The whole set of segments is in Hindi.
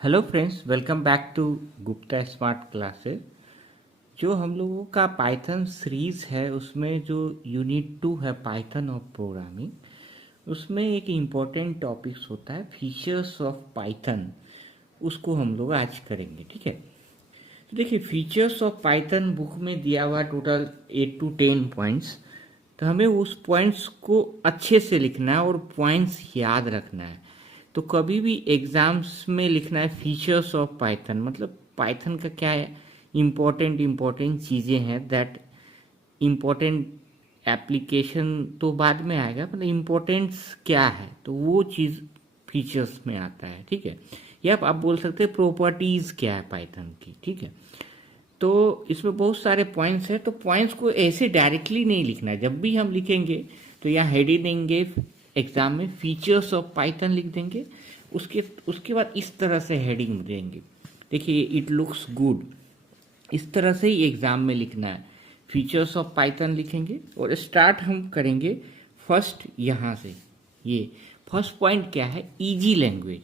Hello friends, welcome back to Gupta smart classes. जो हम लोगों का पाइथन सीरीज़ है उसमें जो यूनिट 2 है पाइथन और प्रोग्रामिंग, उसमें एक इम्पॉर्टेंट टॉपिक्स होता है फीचर्स ऑफ पाइथन। उसको हम लोग आज करेंगे, ठीक है। तो देखिए, फीचर्स ऑफ पाइथन बुक में दिया हुआ टोटल 8 to 10 पॉइंट्स। तो हमें उस पॉइंट्स को अच्छे से लिखना है और पॉइंट्स याद रखना है। तो कभी भी एग्जाम्स में लिखना है फीचर्स ऑफ पाइथन, मतलब पाइथन का क्या है, इम्पोर्टेंट चीज़ें हैं दैट इम्पोर्टेंट एप्लीकेशन तो बाद में आएगा, मतलब इम्पोर्टेंस क्या है तो वो चीज़ फीचर्स में आता है, ठीक है। या आप बोल सकते हैं प्रॉपर्टीज़ क्या है पाइथन की, ठीक है। तो इसमें बहुत सारे पॉइंट्स हैं, तो पॉइंट्स को ऐसे डायरेक्टली नहीं लिखना है। जब भी हम लिखेंगे तो यहाँ हेडिंग देंगे, एग्जाम में फीचर्स ऑफ पाइथन लिख देंगे। उसके उसके बाद इस तरह से हेडिंग देंगे, देखिए इट लुक्स गुड, इस तरह से ही एग्जाम में लिखना है। फीचर्स ऑफ पाइथन लिखेंगे और स्टार्ट हम करेंगे फर्स्ट यहाँ से। ये फर्स्ट पॉइंट क्या है, इजी लैंग्वेज।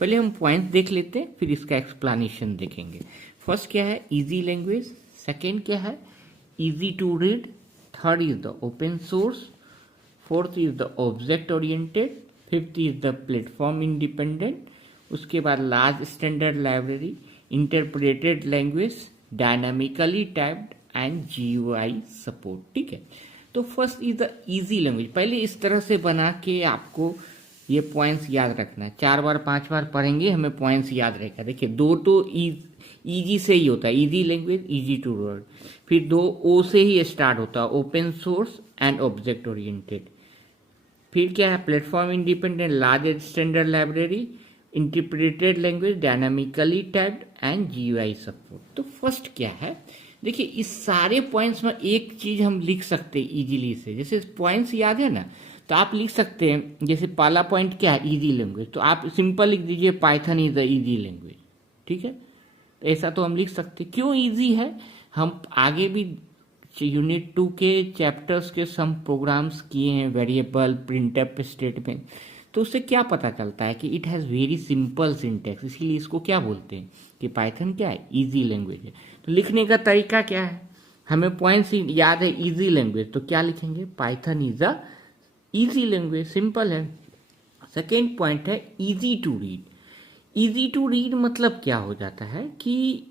पहले हम पॉइंट देख लेते हैं, फिर इसका एक्सप्लेनेशन देखेंगे। फर्स्ट क्या है, इजी लैंग्वेज। सेकेंड क्या है, easy to read. Third is the open source. Fourth is the object oriented. Fifth is the platform independent. उसके बाद large standard library, interpreted language, dynamically typed and GUI support, ठीक है। तो first is the easy language. पहले इस तरह से बना के आपको ये पॉइंट्स याद रखना है। 4 बार 5 बार पढ़ेंगे, हमें पॉइंट्स याद रहेगा। देखिए, दो तो इजी से ही होता है, easy language, easy to learn. फिर दो ओ से ही स्टार्ट होता है, open source and object oriented. फिर क्या है, platform independent, large standard library, interpreted language, dynamically typed and GUI support. तो फर्स्ट क्या है, देखिए इस सारे पॉइंट्स में एक चीज हम लिख सकते हैं इजीली से। जैसे पॉइंट्स याद है ना, तो आप लिख सकते हैं। जैसे पहला पॉइंट क्या है, इजी लैंग्वेज, तो आप सिंपल लिख दीजिए Python is the easy language, ठीक है। तो ऐसा तो हम लिख सकते। क्यों इजी है, हम आगे भी यूनिट 2 के चैप्टर्स के सम प्रोग्राम्स किए हैं, वेरिएबल, प्रिंटअप स्टेटमेंट। तो उससे क्या पता चलता है कि it has very simple syntax, इसीलिए इसको क्या बोलते हैं कि पाइथन क्या है, इजी लैंग्वेज है। तो लिखने का तरीका क्या है, हमें पॉइंट्स याद है, इजी लैंग्वेज, तो क्या लिखेंगे, Python is a easy language, simple है। सेकेंड पॉइंट है easy to read. Easy to read मतलब क्या हो जाता है कि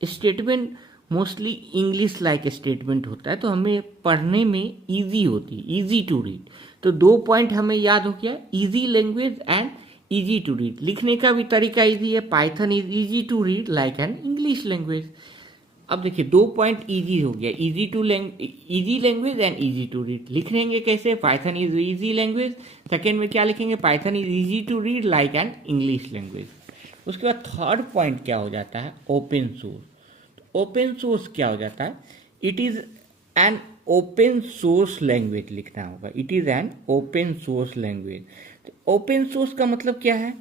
statement mostly English like statement होता है, तो हमें पढ़ने में इजी होती है, इजी टू रीड। तो 2 पॉइंट हमें याद हो गया, easy language and easy to read. लिखने का भी तरीका इजी है, Python is easy to read like an English language. अब देखिए 2 पॉइंट इजी हो गया, easy language and easy to read. लिखेंगे कैसे, Python is easy language. Second में क्या लिखेंगे, Python is easy to read like an English language. उसके बाद थर्ड पॉइंट क्या हो जाता है, ओपन सोर्स। ओपन सोर्स क्या हो जाता है, it is an open source language लिखना होगा, it is an open source language. Open source का मतलब क्या है,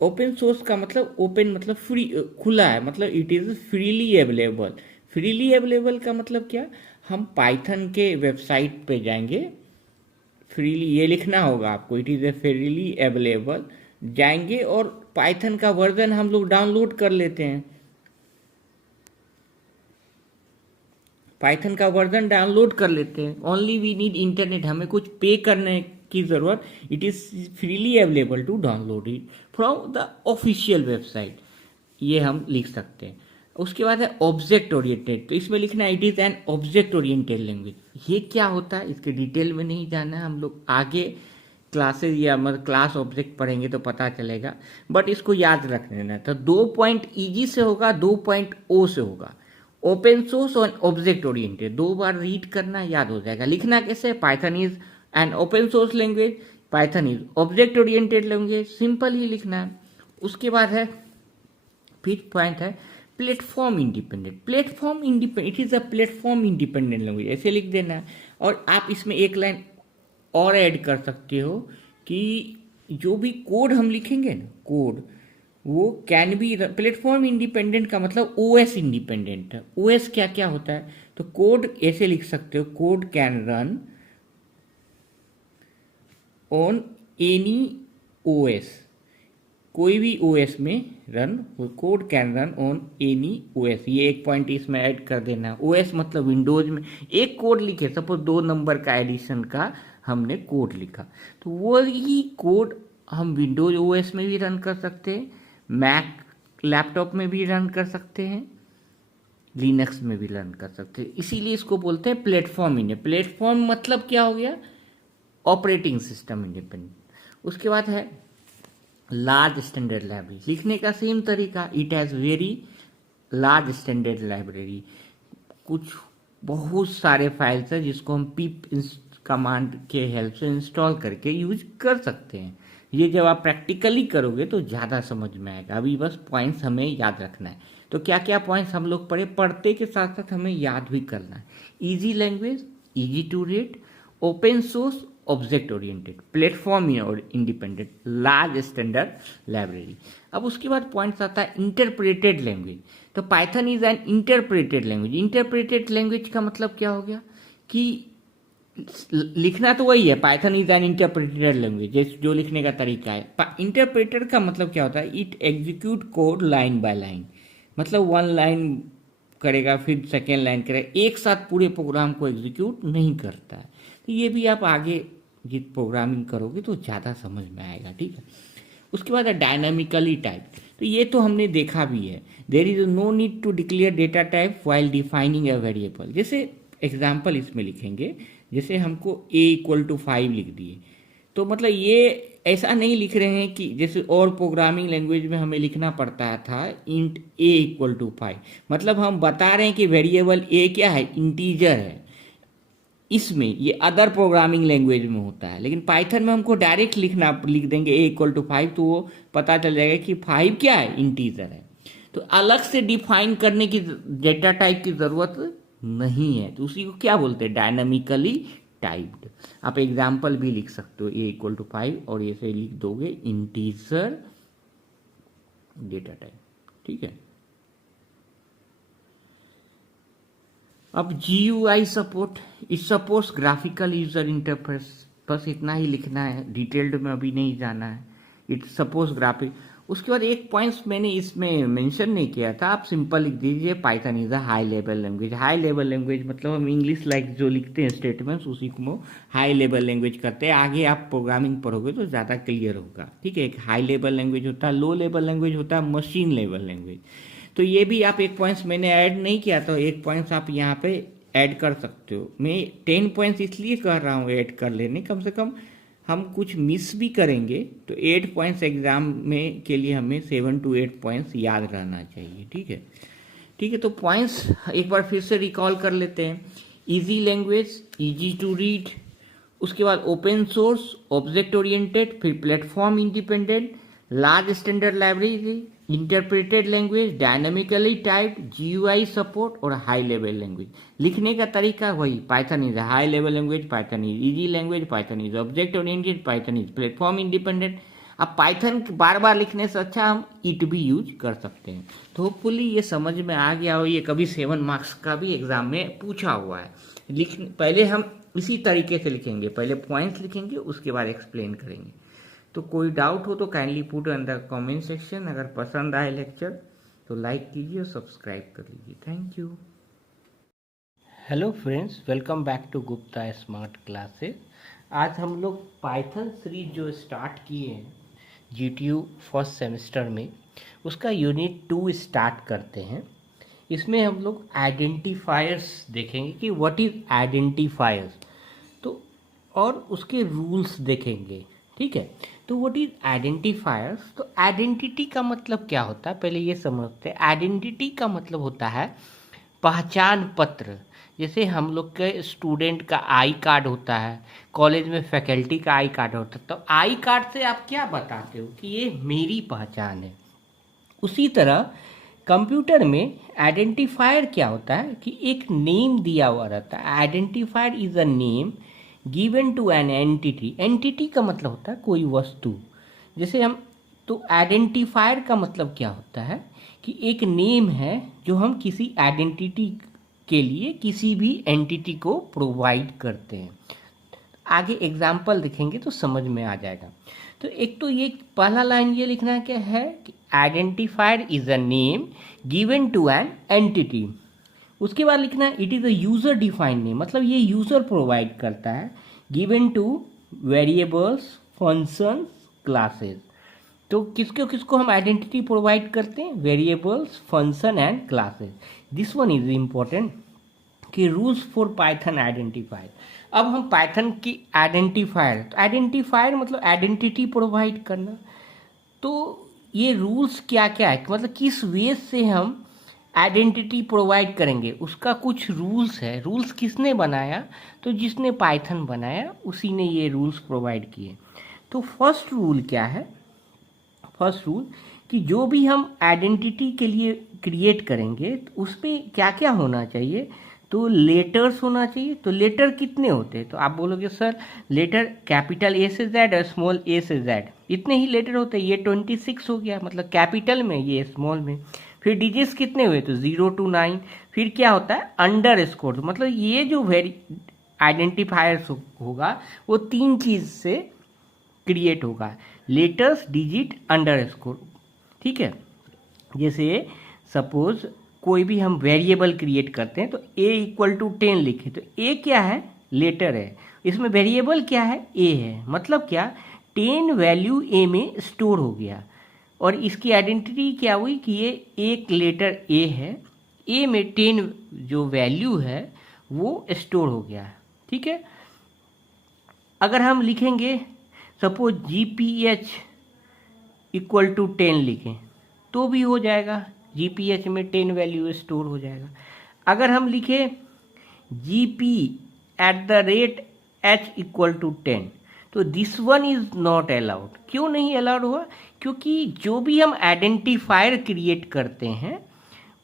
ओपन सोर्स का मतलब ओपन मतलब फ्री, खुला है, मतलब it is freely available. Freely available का मतलब क्या, हम पाइथन के वेबसाइट पे जाएंगे, फ्रीली ये लिखना होगा आपको, it is a freely available, जाएंगे और पाइथन का वर्जन हम लोग डाउनलोड कर लेते हैं। पाइथन का वर्जन डाउनलोड कर लेते हैं, ओनली वी नीड इंटरनेट, हमें कुछ पे करने की ज़रूरत। It is freely available to download it from the official website, ये हम लिख सकते हैं। उसके बाद है ऑब्जेक्ट ओरिएंटेड, तो इसमें लिखना है it is an object oriented language. ये क्या होता है, इसके डिटेल में नहीं जाना है, हम लोग आगे क्लासेज या मतलब क्लास ऑब्जेक्ट पढ़ेंगे तो पता चलेगा, बट इसको याद रख लेना। तो 2 पॉइंट ईजी से होगा, 2 पॉइंट ओ से होगा। ओपन सोर्स और ऑब्जेक्ट ओरिएंटेड 2 बार रीड करना, याद हो जाएगा। लिखना कैसे, Python is an open source language, Python is object oriented language, simple ही लिखना है। उसके बाद है फिफ्थ पॉइंट है platform independent. Platform independent, it is a platform independent language, ऐसे लिख देना है। और आप इसमें एक लाइन और ऐड कर सकते हो कि जो भी कोड हम लिखेंगे ना, कोड वो कैन बी, प्लेटफॉर्म इंडिपेंडेंट का मतलब ओएस इंडिपेंडेंट है। ओएस क्या क्या होता है, तो कोड ऐसे लिख सकते हो, code can run on any OS, कोई भी ओएस में run, code can run on any OS. ये एक पॉइंट इसमें ऐड कर देना है। ओएस मतलब विंडोज में एक कोड लिखे, सपोज 2 नंबर का एडिशन का हमने कोड लिखा, तो वो ही कोड हम विंडोज ओएस में भी रन कर सकते हैं, मैक लैपटॉप में भी रन कर सकते हैं, लिनक्स में भी रन कर सकते हैं। इसीलिए इसको बोलते हैं प्लेटफॉर्म इंडिपेंडेंट। प्लेटफॉर्म मतलब क्या हो गया, ऑपरेटिंग सिस्टम इंडिपेंडेंट। उसके बाद है लार्ज स्टैंडर्ड लाइब्रेरी, लिखने का सेम तरीका, it has very large standard library. कुछ बहुत सारे फाइल्स हैं जिसको हम पिप कमांड के हेल्प से इंस्टॉल करके यूज कर सकते हैं। ये जब आप प्रैक्टिकली करोगे तो ज़्यादा समझ में आएगा। अभी बस पॉइंट्स हमें याद रखना है। तो क्या क्या पॉइंट्स हम लोग पढ़ते के साथ साथ हमें याद भी करना है। Easy language, easy to read, open source, object oriented, platform independent, large standard library. अब उसके बाद पॉइंट्स आता है इंटरप्रेटेड लैंग्वेज। तो Python is an interpreted language. Interpreted language का मतलब क्या हो गया कि लिखना तो वही है, Python is an interpreted language, जो लिखने का तरीका है। इंटरप्रेटेड का मतलब क्या होता है, it execute code line by line, मतलब 1 लाइन करेगा फिर सेकेंड लाइन करेगा, एक साथ पूरे प्रोग्राम को एग्जीक्यूट नहीं करता है। तो ये भी आप आगे जित प्रोग्रामिंग करोगे तो ज़्यादा समझ में आएगा, ठीक है। उसके बाद है डायनामिकली टाइप। तो ये तो हमने देखा भी है, there is no need to declare data type while defining a variable. जैसे एग्जाम्पल इसमें लिखेंगे, जैसे हमको a=5 लिख दिए, तो मतलब ये ऐसा नहीं लिख रहे हैं कि जैसे और प्रोग्रामिंग लैंग्वेज में हमें लिखना पड़ता था इंट a=5, मतलब हम बता रहे हैं कि वेरिएबल a क्या है, इंटीजर है। इसमें ये अदर प्रोग्रामिंग लैंग्वेज में होता है, लेकिन पाइथन में हमको डायरेक्ट लिख देंगे a=5, तो वो पता चल जाएगा कि 5 क्या है, इंटीजर है। तो अलग से डिफाइन करने की डेटा टाइप की ज़रूरत नहीं है, तो उसी को क्या बोलते हैं, डायनामिकली टाइप्ड। आप एग्जाम्पल भी लिख सकते हो, a=5 और ऐसे लिख दोगे इंटीजर डेटा टाइप, ठीक है। अब GUI support, it supports graphical user interface, बस इतना ही लिखना है, डिटेल्ड में अभी नहीं जाना है। It supports graphic. उसके बाद एक पॉइंट्स मैंने इसमें मेंशन नहीं किया था, आप सिंपल लिख दीजिए Python is a high level language. High level language मतलब हम इंग्लिश लाइक जो लिखते हैं स्टेटमेंट्स, उसी को हाई लेवल लैंग्वेज करते हैं। आगे आप प्रोग्रामिंग पढ़ोगे तो ज़्यादा क्लियर होगा, ठीक है। एक हाई लेवल लैंग्वेज होता है, लो लेवल लैंग्वेज होता है, मशीन लेवल लैंग्वेज। तो ये भी आप एक पॉइंट्स मैंने ऐड नहीं किया, तो एक पॉइंट्स आप यहाँ पे ऐड कर सकते हो। मैं 10 पॉइंट्स इसलिए कर रहा हूँ ऐड कर लेने, कम से कम हम कुछ मिस भी करेंगे तो 8 पॉइंट्स एग्जाम में के लिए हमें 7 to 8 पॉइंट्स याद रहना चाहिए, ठीक है। ठीक है, तो पॉइंट्स एक बार फिर से रिकॉल कर लेते हैं। Easy language, easy to read, उसके बाद ओपन सोर्स, ऑब्जेक्ट ओरिएंटेड, फिर platform independent, large standard library, interpreted language, dynamically typed, GUI support और हाई लेवल लैंग्वेज। लिखने का तरीका वही, Python is high level language, Python is easy language, Python is object oriented, Python is platform independent. अब पाइथन बार बार लिखने से अच्छा हम इट भी यूज कर सकते हैं। तो होपफुली ये समझ में आ गया हो। ये कभी 7 मार्क्स का भी एग्जाम में पूछा हुआ है। पहले हम इसी तरीके से लिखेंगे, पहले पॉइंट्स लिखेंगे, उसके बाद एक्सप्लेन करेंगे। तो कोई डाउट हो तो kindly put in the comment section. अगर पसंद आए लेक्चर तो लाइक कीजिए और सब्सक्राइब कर लीजिए। Thank you. Hello friends, welcome back to Gupta smart classes. आज हम लोग पाइथन सीरीज जो स्टार्ट किए हैं GTU फर्स्ट सेमेस्टर में, उसका यूनिट 2 स्टार्ट करते हैं। इसमें हम लोग आइडेंटिफायर्स देखेंगे कि व्हाट इज आइडेंटिफायर्स, तो और उसके रूल्स देखेंगे, ठीक है। तो व्हाट इज आइडेंटिफायर्स, तो आइडेंटिटी का मतलब क्या होता है पहले ये समझते हैं। आइडेंटिटी का मतलब होता है पहचान पत्र। जैसे हम लोग के स्टूडेंट का आई कार्ड होता है, कॉलेज में फैकल्टी का आई कार्ड होता है, तो आई कार्ड से आप क्या बताते हो कि ये मेरी पहचान है। उसी तरह कंप्यूटर में आइडेंटिफायर क्या होता है कि एक नेम दिया हुआ रहता है। Identifier is a name given to an entity. Entity का मतलब होता है कोई वस्तु। जैसे हम, तो आइडेंटिफायर का मतलब क्या होता है कि एक नेम है जो हम किसी आइडेंटिटी के लिए किसी भी एंटिटी को प्रोवाइड करते हैं। आगे एग्जाम्पल देखेंगे तो समझ में आ जाएगा। तो एक तो ये पहला लाइन ये लिखना क्या है कि identifier is a name given to an entity. उसके बाद लिखना है it is a user defined name, मतलब ये यूज़र प्रोवाइड करता है, given to variables functions classes. तो किसको किसको हम आइडेंटिटी प्रोवाइड करते हैं, variables function and classes. This one is important कि रूल्स फॉर पाइथन आइडेंटिफायर। अब हम पाइथन की आइडेंटिफायर, तो आइडेंटिफायर मतलब आइडेंटिटी प्रोवाइड करना। तो ये रूल्स क्या क्या है, मतलब किस वे से हम आइडेंटिटी प्रोवाइड करेंगे, उसका कुछ रूल्स है। रूल्स किसने बनाया, तो जिसने पाइथन बनाया उसी ने ये रूल्स प्रोवाइड किए। तो फर्स्ट रूल क्या है, फर्स्ट रूल कि जो भी हम आइडेंटिटी के लिए क्रिएट करेंगे तो उसमें क्या क्या होना चाहिए, तो लेटर्स होना चाहिए। तो लेटर कितने होते हैं, तो आप बोलोगे सर लेटर कैपिटल ए से जेड और स्मॉल ए से जेड, इतने ही लेटर होते हैं। ये 26 हो गया, मतलब कैपिटल में, ये स्मॉल में। फिर डिजिट्स कितने हुए, तो 0 to 9। फिर क्या होता है, अंडर स्कोर, मतलब ये जो आइडेंटिफायर्स होगा वो 3 चीज़ से क्रिएट होगा, लेटर्स, डिजिट, अंडर स्कोर। ठीक है, जैसे सपोज कोई भी हम वेरिएबल क्रिएट करते हैं तो a = 10 लिखे, तो a क्या है, लेटर है, इसमें वेरिएबल क्या है, a है, मतलब क्या 10 वैल्यू a में स्टोर हो गया। और इसकी आइडेंटिटी क्या हुई कि ये एक लेटर a है, a में 10 जो वैल्यू है वो स्टोर हो गया। ठीक है, अगर हम लिखेंगे सपोज GPH = 10 लिखें तो भी हो जाएगा, GPH में 10 वैल्यू स्टोर हो जाएगा। अगर हम लिखें GP@h = 10 तो this one is not allowed. क्यों नहीं अलाउड हुआ, क्योंकि जो भी हम आइडेंटिफायर क्रिएट करते हैं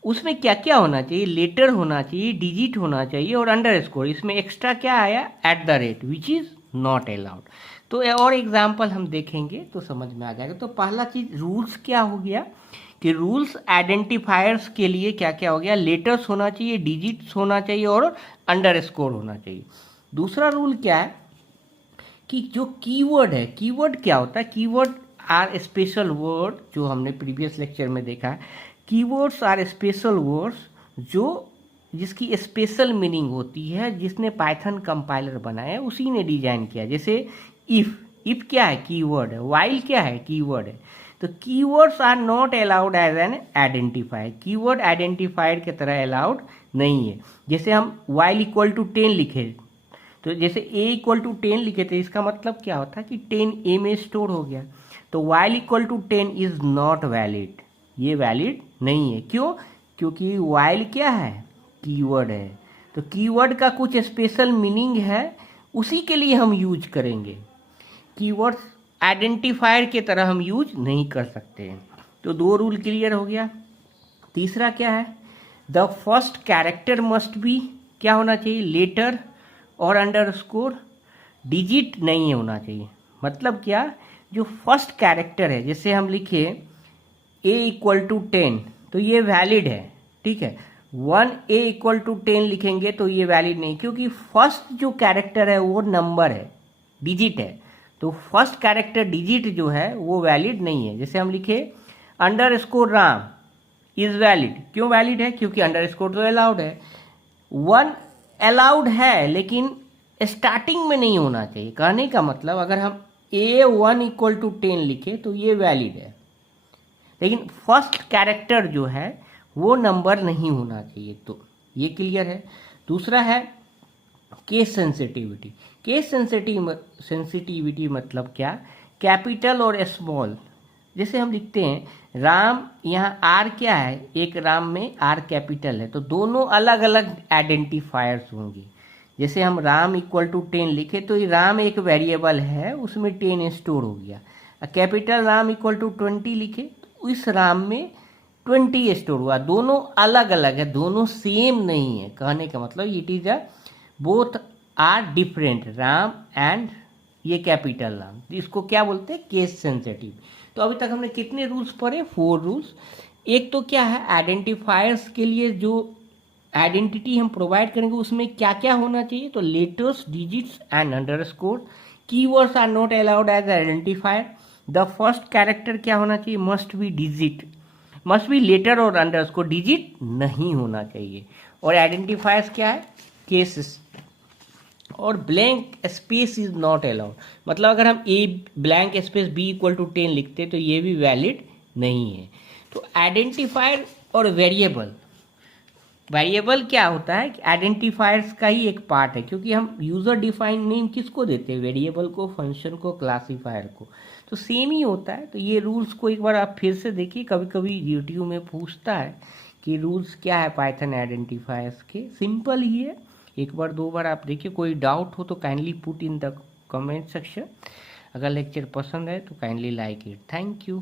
उसमें क्या क्या होना चाहिए, लेटर होना चाहिए, डिजिट होना चाहिए और अंडर स्कोर। इसमें एक्स्ट्रा क्या आया, @ विच इज़ नॉट अलाउड। तो और एग्जाम्पल हम देखेंगे तो समझ में आ जाएगा। तो पहला चीज रूल्स क्या हो गया कि रूल्स आइडेंटिफायर्स के लिए क्या क्या हो गया, लेटर्स होना चाहिए, डिजिट्स होना चाहिए और अंडर स्कोर होना चाहिए। दूसरा रूल क्या है कि जो कीवर्ड है, कीवर्ड क्या होता है, कीवर्ड आर स्पेशल वर्ड, जो हमने प्रीवियस लेक्चर में देखा है। कीवर्ड्स आर स्पेशल वर्ड्स जो जिसकी स्पेशल मीनिंग होती है, जिसने पाइथन कंपाइलर बनाया है उसी ने डिजाइन किया। जैसे इफ क्या है, कीवर्ड है, वाइल क्या है, कीवर्ड है। तो keywords are not allowed as an identifier, keyword identifier की तरह अलाउड नहीं है। जैसे हम वाइल = 10 लिखे, तो जैसे a = 10 लिखे थे, इसका मतलब क्या होता है कि 10 a में स्टोर हो गया। तो वाइल = 10 इज नॉट वैलिड, ये वैलिड नहीं है। क्यों, क्योंकि वाइल क्या है, कीवर्ड है। तो कीवर्ड का कुछ स्पेशल मीनिंग है, उसी के लिए हम यूज करेंगे। कीवर्ड्स आइडेंटिफायर की तरह हम यूज नहीं कर सकते हैं। तो 2 रूल क्लियर हो गया। तीसरा क्या है, the first character must be, क्या होना चाहिए, लेटर और अंडर स्कोर, डिजिट नहीं होना चाहिए। मतलब क्या, जो फर्स्ट कैरेक्टर है, जैसे हम लिखे a = 10 तो ये वैलिड है। ठीक है, 1a = 10 लिखेंगे तो ये वैलिड नहीं, क्योंकि फर्स्ट जो कैरेक्टर है वो नंबर है, डिजिट है। तो फर्स्ट कैरेक्टर डिजिट जो है वो वैलिड नहीं है। जैसे हम लिखे under score Ram is valid, क्यों वैलिड है, क्योंकि अंडर स्कोर तो अलाउड है। 1 अलाउड है लेकिन स्टार्टिंग में नहीं होना चाहिए। कहने का मतलब अगर हम a1 = 10 लिखे तो ये वैलिड है, लेकिन फर्स्ट कैरेक्टर जो है वो नंबर नहीं होना चाहिए। तो ये क्लियर है। दूसरा है केस सेंसिटिविटी। केस सेंसिटिविटी मतलब क्या, कैपिटल और स्मॉल। जैसे हम लिखते हैं राम, यहाँ आर क्या है, एक राम में आर कैपिटल है, तो दोनों अलग अलग आइडेंटिफायर्स होंगे। जैसे हम राम = 10 लिखे तो ये राम एक वेरिएबल है, उसमें 10 स्टोर हो गया। कैपिटल राम = 20 लिखे तो इस राम में 20 स्टोर हुआ। दोनों अलग अलग है, दोनों सेम नहीं है। कहने का मतलब it is both are different, Ram and ये कैपिटल राम। इसको क्या बोलते हैं, केस सेंसिटिव। तो अभी तक हमने कितने रूल्स पढ़े, 4 रूल्स। एक तो क्या है, आइडेंटिफायर्स के लिए जो आइडेंटिटी हम प्रोवाइड करेंगे उसमें क्या क्या होना चाहिए, तो letters, digits and underscore. Keywords are not allowed as identifier. The first character क्या होना चाहिए, must be digit, must be letter और अंडरस्कोर, डिजिट नहीं होना चाहिए। और आइडेंटिफायर्स क्या है, केसेस। और blank space is not allowed, मतलब अगर हम A blank space B equal to 10 लिखते तो ये भी वैलिड नहीं है। तो आइडेंटिफायर और वेरिएबल, वेरिएबल क्या होता है कि आइडेंटिफायर्स का ही एक पार्ट है, क्योंकि हम यूज़र डिफाइंड नेम किसको देते हैं, वेरिएबल को, फंक्शन को, क्लासीफायर को। तो सेम ही होता है। तो ये रूल्स को एक बार आप फिर से देखिए, कभी कभी यूट्यूब में पूछता है कि रूल्स क्या है पाइथन आइडेंटिफायर्स के, सिंपल ही है। एक बार दो बार आप देखिए, कोई डाउट हो तो kindly put in the comment section. अगर लेक्चर पसंद है तो kindly like it. Thank you.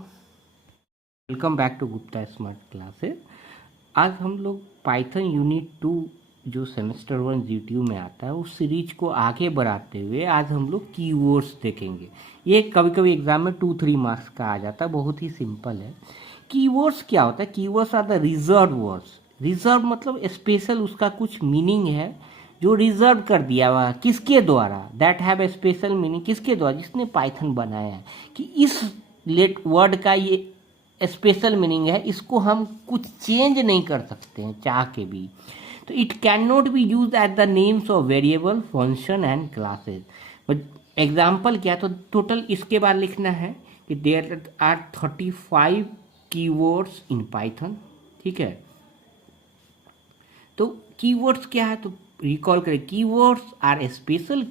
Welcome back to Gupta smart classes. आज हम लोग पाइथन यूनिट 2 जो सेमेस्टर 1 जीटीयू में आता है उस सीरीज को आगे बढ़ाते हुए आज हम लोग कीवर्ड्स देखेंगे। ये कभी कभी एग्जाम में 2-3 मार्क्स का आ जाता है, बहुत ही सिंपल है। कीवर्ड्स क्या होता है, keywords are the reserve words. Reserve मतलब स्पेशल, उसका कुछ मीनिंग है जो रिजर्व कर दिया हुआ, किसके द्वारा, that have a special meaning, किसके द्वारा, जिसने पाइथन बनाया है, कि इस लेट वर्ड का ये स्पेशल मीनिंग है, इसको हम कुछ चेंज नहीं कर सकते हैं चाह के भी। तो it can not be use at the names of variable, function and classes. But example क्या, तो टोटल इसके बाद लिखना है कि there are 35 keywords in Python. ठीक है, तो कीवर्ड्स क्या है, तो रिकॉल करें, keywords are special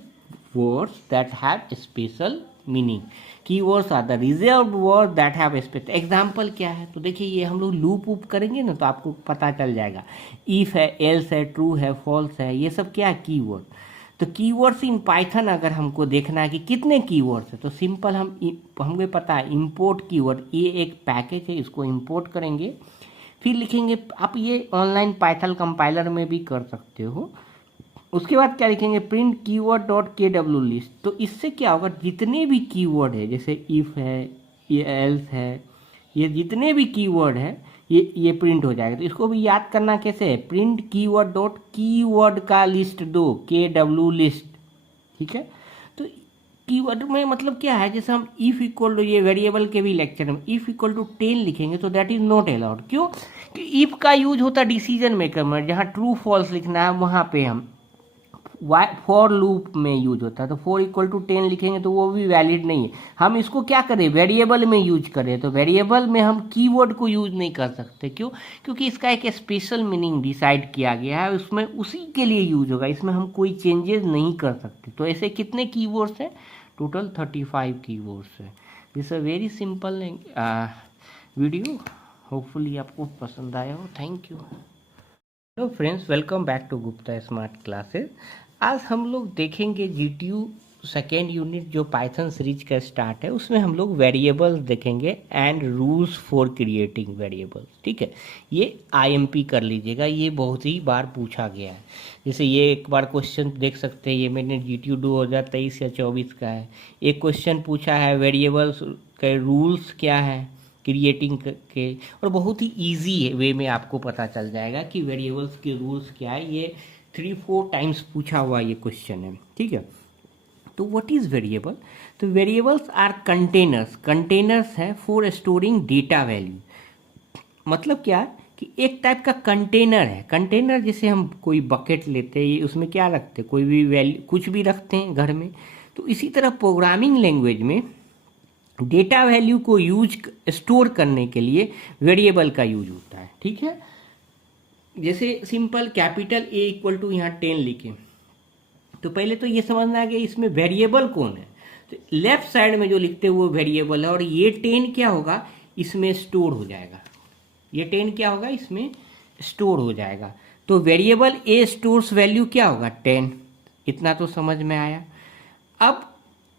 words that have special meaning. Keywords are the reserved word that have special. Example क्या है, तो देखिए ये हम लोग लूप वूप करेंगे ना तो आपको पता चल जाएगा। इफ है, एल्स है, ट्रू है, फॉल्स है, ये सब क्या है, कीवर्ड। तो कीवर्ड्स इन पाइथन अगर हमको देखना है कि कितने कीवर्ड्स है, तो सिंपल हमको पता है इंपोर्ट कीवर्ड, ये एक पैकेज है, इसको इंपोर्ट करेंगे। फिर लिखेंगे, आप ये ऑनलाइन पाइथन कंपाइलर में भी कर सकते हो। उसके बाद क्या लिखेंगे, print keyword dot KW list. तो इससे क्या होगा, जितने भी कीवर्ड है, जैसे इफ है, ये एल्स है, ये जितने भी कीवर्ड है ये प्रिंट हो जाएगा। तो इसको भी याद करना कैसे है, प्रिंट कीवर्ड डॉट कीवर्ड का लिस्ट दो, KW लिस्ट। ठीक है, तो कीवर्ड में मतलब क्या है, जैसे हम इफ इक्वल टू, ये वेरिएबल के भी लेक्चर में इफ इक्वल टू 10 लिखेंगे तो दैट इज नॉट अलाउड। क्यों, कि इफ का यूज होता है डिसीजन मेकर में, जहाँ ट्रू फॉल्स लिखना है वहाँ पे हम फॉर लूप में यूज होता है। तो 4 इक्वल टू 10 लिखेंगे तो वो भी वैलिड नहीं है। हम इसको क्या करें, वेरिएबल में यूज करें, तो वेरिएबल में हम कीवर्ड को यूज नहीं कर सकते। क्यों, क्योंकि इसका एक स्पेशल मीनिंग डिसाइड किया गया है, उसमें उसी के लिए यूज होगा, इसमें हम कोई चेंजेस नहीं कर सकते। तो ऐसे कितने कीवर्ड्स हैं, टोटल 35 कीवर्ड्स है। This a very simple video, hopefully आपको पसंद आया हो। Thank you. Hello friends, welcome back to Gupta smart classes. आज हम लोग देखेंगे जीटीयू सेकेंड यूनिट जो पाइथन सीरीज का स्टार्ट है, उसमें हम लोग वेरिएबल्स देखेंगे and rules for creating variables. ठीक है, ये IMP कर लीजिएगा, ये बहुत ही बार पूछा गया है। जैसे ये एक बार क्वेश्चन देख सकते हैं, ये मैंने जीटीयू 2023 या 24 का है। एक क्वेश्चन पूछा है वेरिएबल्स के रूल्स क्या है क्रिएटिंग के, और बहुत ही ईजी वे में आपको पता चल जाएगा कि वेरिएबल्स के रूल्स क्या है। ये 3-4 टाइम्स पूछा हुआ ये क्वेश्चन है। ठीक है, तो व्हाट इज वेरिएबल, तो वेरिएबल्स आर कंटेनर्स, कंटेनर्स है फॉर स्टोरिंग डेटा वैल्यू। मतलब क्या है कि एक टाइप का कंटेनर है। कंटेनर जैसे हम कोई बकेट लेते हैं, उसमें क्या रखते हैं, कोई भी वैल्यू कुछ भी रखते हैं घर में। तो इसी तरह प्रोग्रामिंग लैंग्वेज में डेटा वैल्यू को यूज स्टोर करने के लिए वेरिएबल का यूज होता है। ठीक है, जैसे simple capital A equal to यहाँ 10 लिखें, तो पहले तो ये समझना है कि इसमें वेरिएबल कौन है। तो लेफ्ट साइड में जो लिखते हैं वो वेरिएबल है, और ये 10 क्या होगा, इसमें स्टोर हो जाएगा। ये 10 क्या होगा, इसमें स्टोर हो जाएगा। तो वेरिएबल A स्टोर्स वैल्यू क्या होगा, 10। इतना तो समझ में आया। अब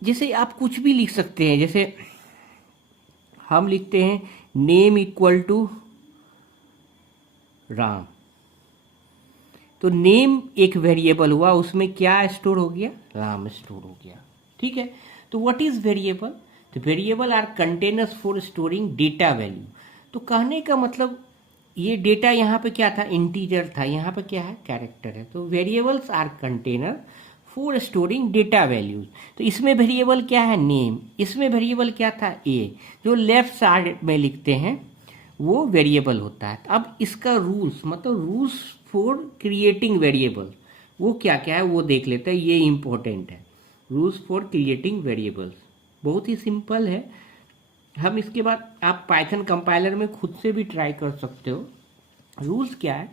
जैसे आप कुछ भी लिख सकते हैं, जैसे हम लिखते हैं नेम इक्वल टू राम, तो नेम एक वेरिएबल हुआ, उसमें क्या स्टोर हो गया, राम स्टोर हो गया। ठीक है, तो व्हाट इज वेरिएबल, तो variable are containers for storing data value. तो कहने का मतलब ये डेटा यहाँ पे क्या था, इंटीजर था, यहाँ पे क्या है, कैरेक्टर है। तो variables are container for storing data values. तो इसमें वेरिएबल क्या है, नेम, इसमें वेरिएबल क्या था, ए, जो लेफ्ट साइड में लिखते हैं वो वेरिएबल होता है। अब इसका रूल्स, मतलब रूल्स फॉर क्रिएटिंग वेरिएबल, वो क्या क्या है वो देख लेते हैं, ये इंपॉर्टेंट है। रूल्स फॉर क्रिएटिंग वेरिएबल्स बहुत ही सिंपल है। हम इसके बाद आप पाइथन कंपाइलर में खुद से भी ट्राई कर सकते हो। रूल्स क्या है,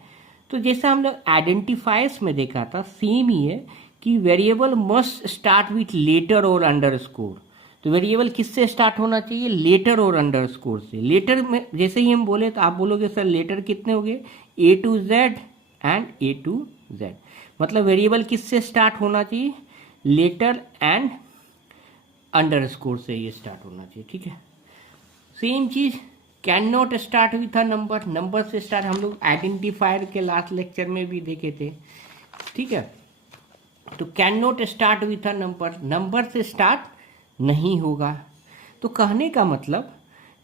तो जैसा हम लोग आइडेंटिफायर्स में देखा था, सेम ही है कि variable must start with letter और अंडरस्कोर। तो वेरिएबल किससे स्टार्ट होना चाहिए, लेटर और अंडरस्कोर से। लेटर में जैसे ही हम बोले तो आप बोलोगे सर लेटर कितने हो गए, A to Z and A to Z। मतलब वेरिएबल किससे स्टार्ट होना चाहिए, लेटर एंड अंडरस्कोर से ये स्टार्ट होना चाहिए, ठीक है। सेम चीज can not start with a number, number से स्टार्ट हम लोग आइडेंटिफायर के लास्ट लेक्चर में भी देखे थे, ठीक है। तो can not start with a number, number से स्टार्ट नहीं होगा। तो कहने का मतलब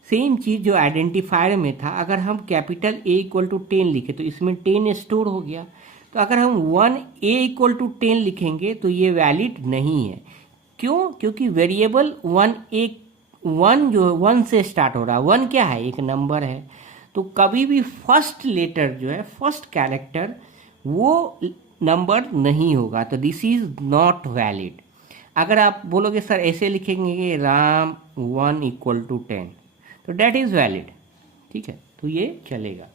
सेम चीज जो आइडेंटिफायर में था, अगर हम कैपिटल A इक्वल टू 10 लिखे तो इसमें 10 स्टोर हो गया। तो अगर हम 1A इक्वल टू 10 लिखेंगे तो ये वैलिड नहीं है। क्यों, क्योंकि वेरिएबल 1 जो 1 से स्टार्ट हो रहा है, 1 क्या है, एक नंबर है। तो कभी भी फर्स्ट लेटर जो है, फर्स्ट कैरेक्टर, वो नंबर नहीं होगा, तो दिस इज नॉट वैलिड। अगर आप बोलोगे सर ऐसे लिखेंगे कि राम 1 इक्वल टू 10, तो डेट इज वैलिड, ठीक है, तो ये चलेगा।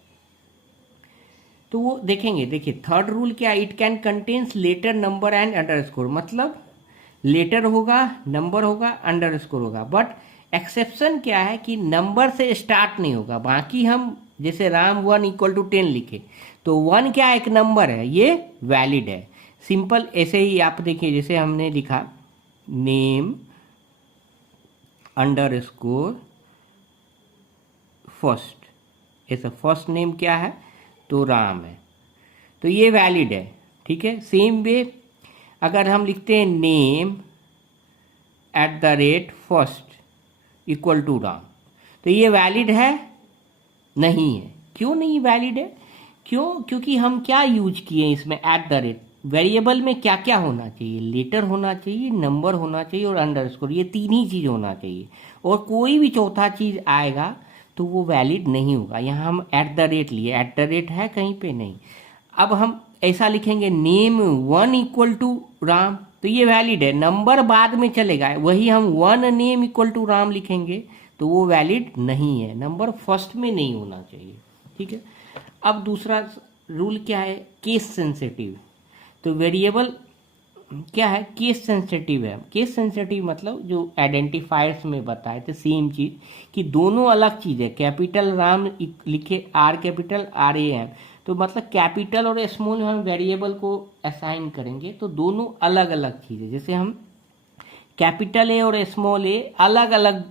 तो वो देखेंगे, देखिए थर्ड रूल क्या, it can contains letter, number and underscore. मतलब लेटर होगा, नंबर होगा, अंडरस्कोर होगा, बट एक्सेप्शन क्या है कि नंबर से स्टार्ट नहीं होगा। बाकी हम जैसे राम 1 इक्वल टू 10 लिखे तो 1 क्या एक नंबर है, ये वैलिड है। सिंपल ऐसे ही आप देखिए, जैसे हमने लिखा नेम अंडरस्कोर फर्स्ट, ऐसा फर्स्ट नेम क्या है तो राम है, तो ये वैलिड है, ठीक है। सेम वे अगर हम लिखते हैं name @ first equal to Ram, तो ये वैलिड है नहीं है। क्यों नहीं वैलिड है, क्यों, क्योंकि हम क्या यूज किए इसमें, @ वेरिएबल में क्या क्या होना चाहिए, लेटर होना चाहिए, नंबर होना चाहिए और अंडरस्कोर, ये तीन ही चीज़ होना चाहिए। और कोई भी चौथा चीज़ आएगा तो वो वैलिड नहीं होगा। यहाँ हम @ लिए, @ है कहीं पे नहीं। अब हम ऐसा लिखेंगे नेम 1 इक्वल टू राम, तो ये वैलिड है, नंबर बाद में चलेगा। वही हम 1 नेम इक्वल टू राम लिखेंगे तो वो वैलिड नहीं है, नंबर फर्स्ट में नहीं होना चाहिए, ठीक है। अब दूसरा रूल क्या है, केस सेंसिटिव। तो वेरिएबल क्या है, केस सेंसिटिव है। केस सेंसिटिव मतलब जो आइडेंटिफायर्स में बताए थे सेम चीज, कि दोनों अलग चीज है। कैपिटल राम लिखे, R कैपिटल RAM, तो मतलब कैपिटल और स्मॉल हम वेरिएबल को असाइन करेंगे तो दोनों अलग अलग चीज है। जैसे हम कैपिटल A और स्मॉल a अलग अलग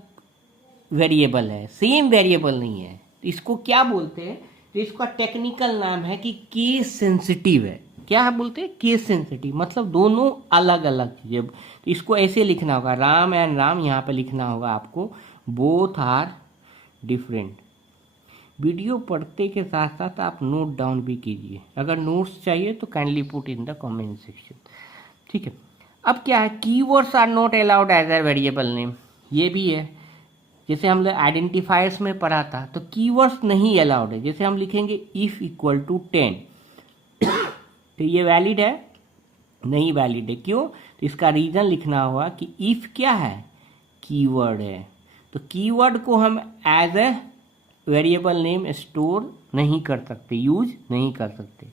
वेरिएबल है, सेम वेरिएबल नहीं है। तो इसको क्या बोलते हैं, तो इसका टेक्निकल नाम है कि केस सेंसिटिव है। क्या है बोलते हैं, केस सेंसिटिव, मतलब दोनों अलग अलग चीजें। तो इसको ऐसे लिखना होगा, राम एंड राम, यहाँ पे लिखना होगा आपको बोथ आर डिफरेंट। वीडियो पढ़ते के साथ साथ आप नोट डाउन भी कीजिए, अगर नोट्स चाहिए तो kindly put in the comment section, ठीक है। अब क्या है, keywords are not allowed as a variable name, ये भी है। जैसे हम लोग आइडेंटिफायर्स में पढ़ा था, तो कीवर्ड्स नहीं अलाउड है। जैसे हम लिखेंगे इफ इक्वल टू 10, तो ये वैलिड है नहीं, वैलिड है। क्यों, तो इसका रीजन लिखना होगा कि इफ क्या है, कीवर्ड है, तो कीवर्ड को हम as a variable name store नहीं कर सकते, यूज नहीं कर सकते।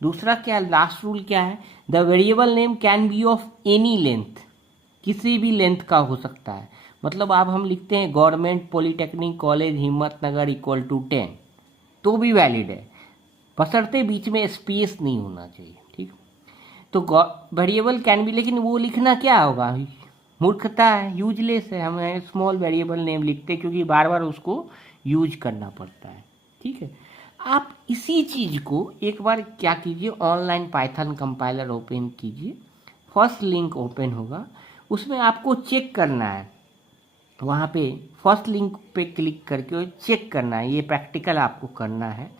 दूसरा क्या, लास्ट रूल क्या है, the variable name can be of any length, किसी भी लेंथ का हो सकता है। मतलब आप हम लिखते हैं government polytechnic college Himmatnagar equal to 10, तो भी वैलिड है, बशर्ते बीच में स्पेस नहीं होना चाहिए, ठीक। तो वेरिएबल कैन बी, लेकिन वो लिखना क्या होगा, मूर्खता है, यूजलेस है। हम स्मॉल वेरिएबल नेम लिखते हैं क्योंकि बार बार उसको यूज करना पड़ता है, ठीक है। आप इसी चीज को एक बार क्या कीजिए, ऑनलाइन पाइथन कंपाइलर ओपन कीजिए, फर्स्ट लिंक ओपन होगा, उसमें आपको चेक करना है, वहाँ पे फर्स्ट लिंक पे क्लिक करके चेक करना है, ये प्रैक्टिकल आपको करना है।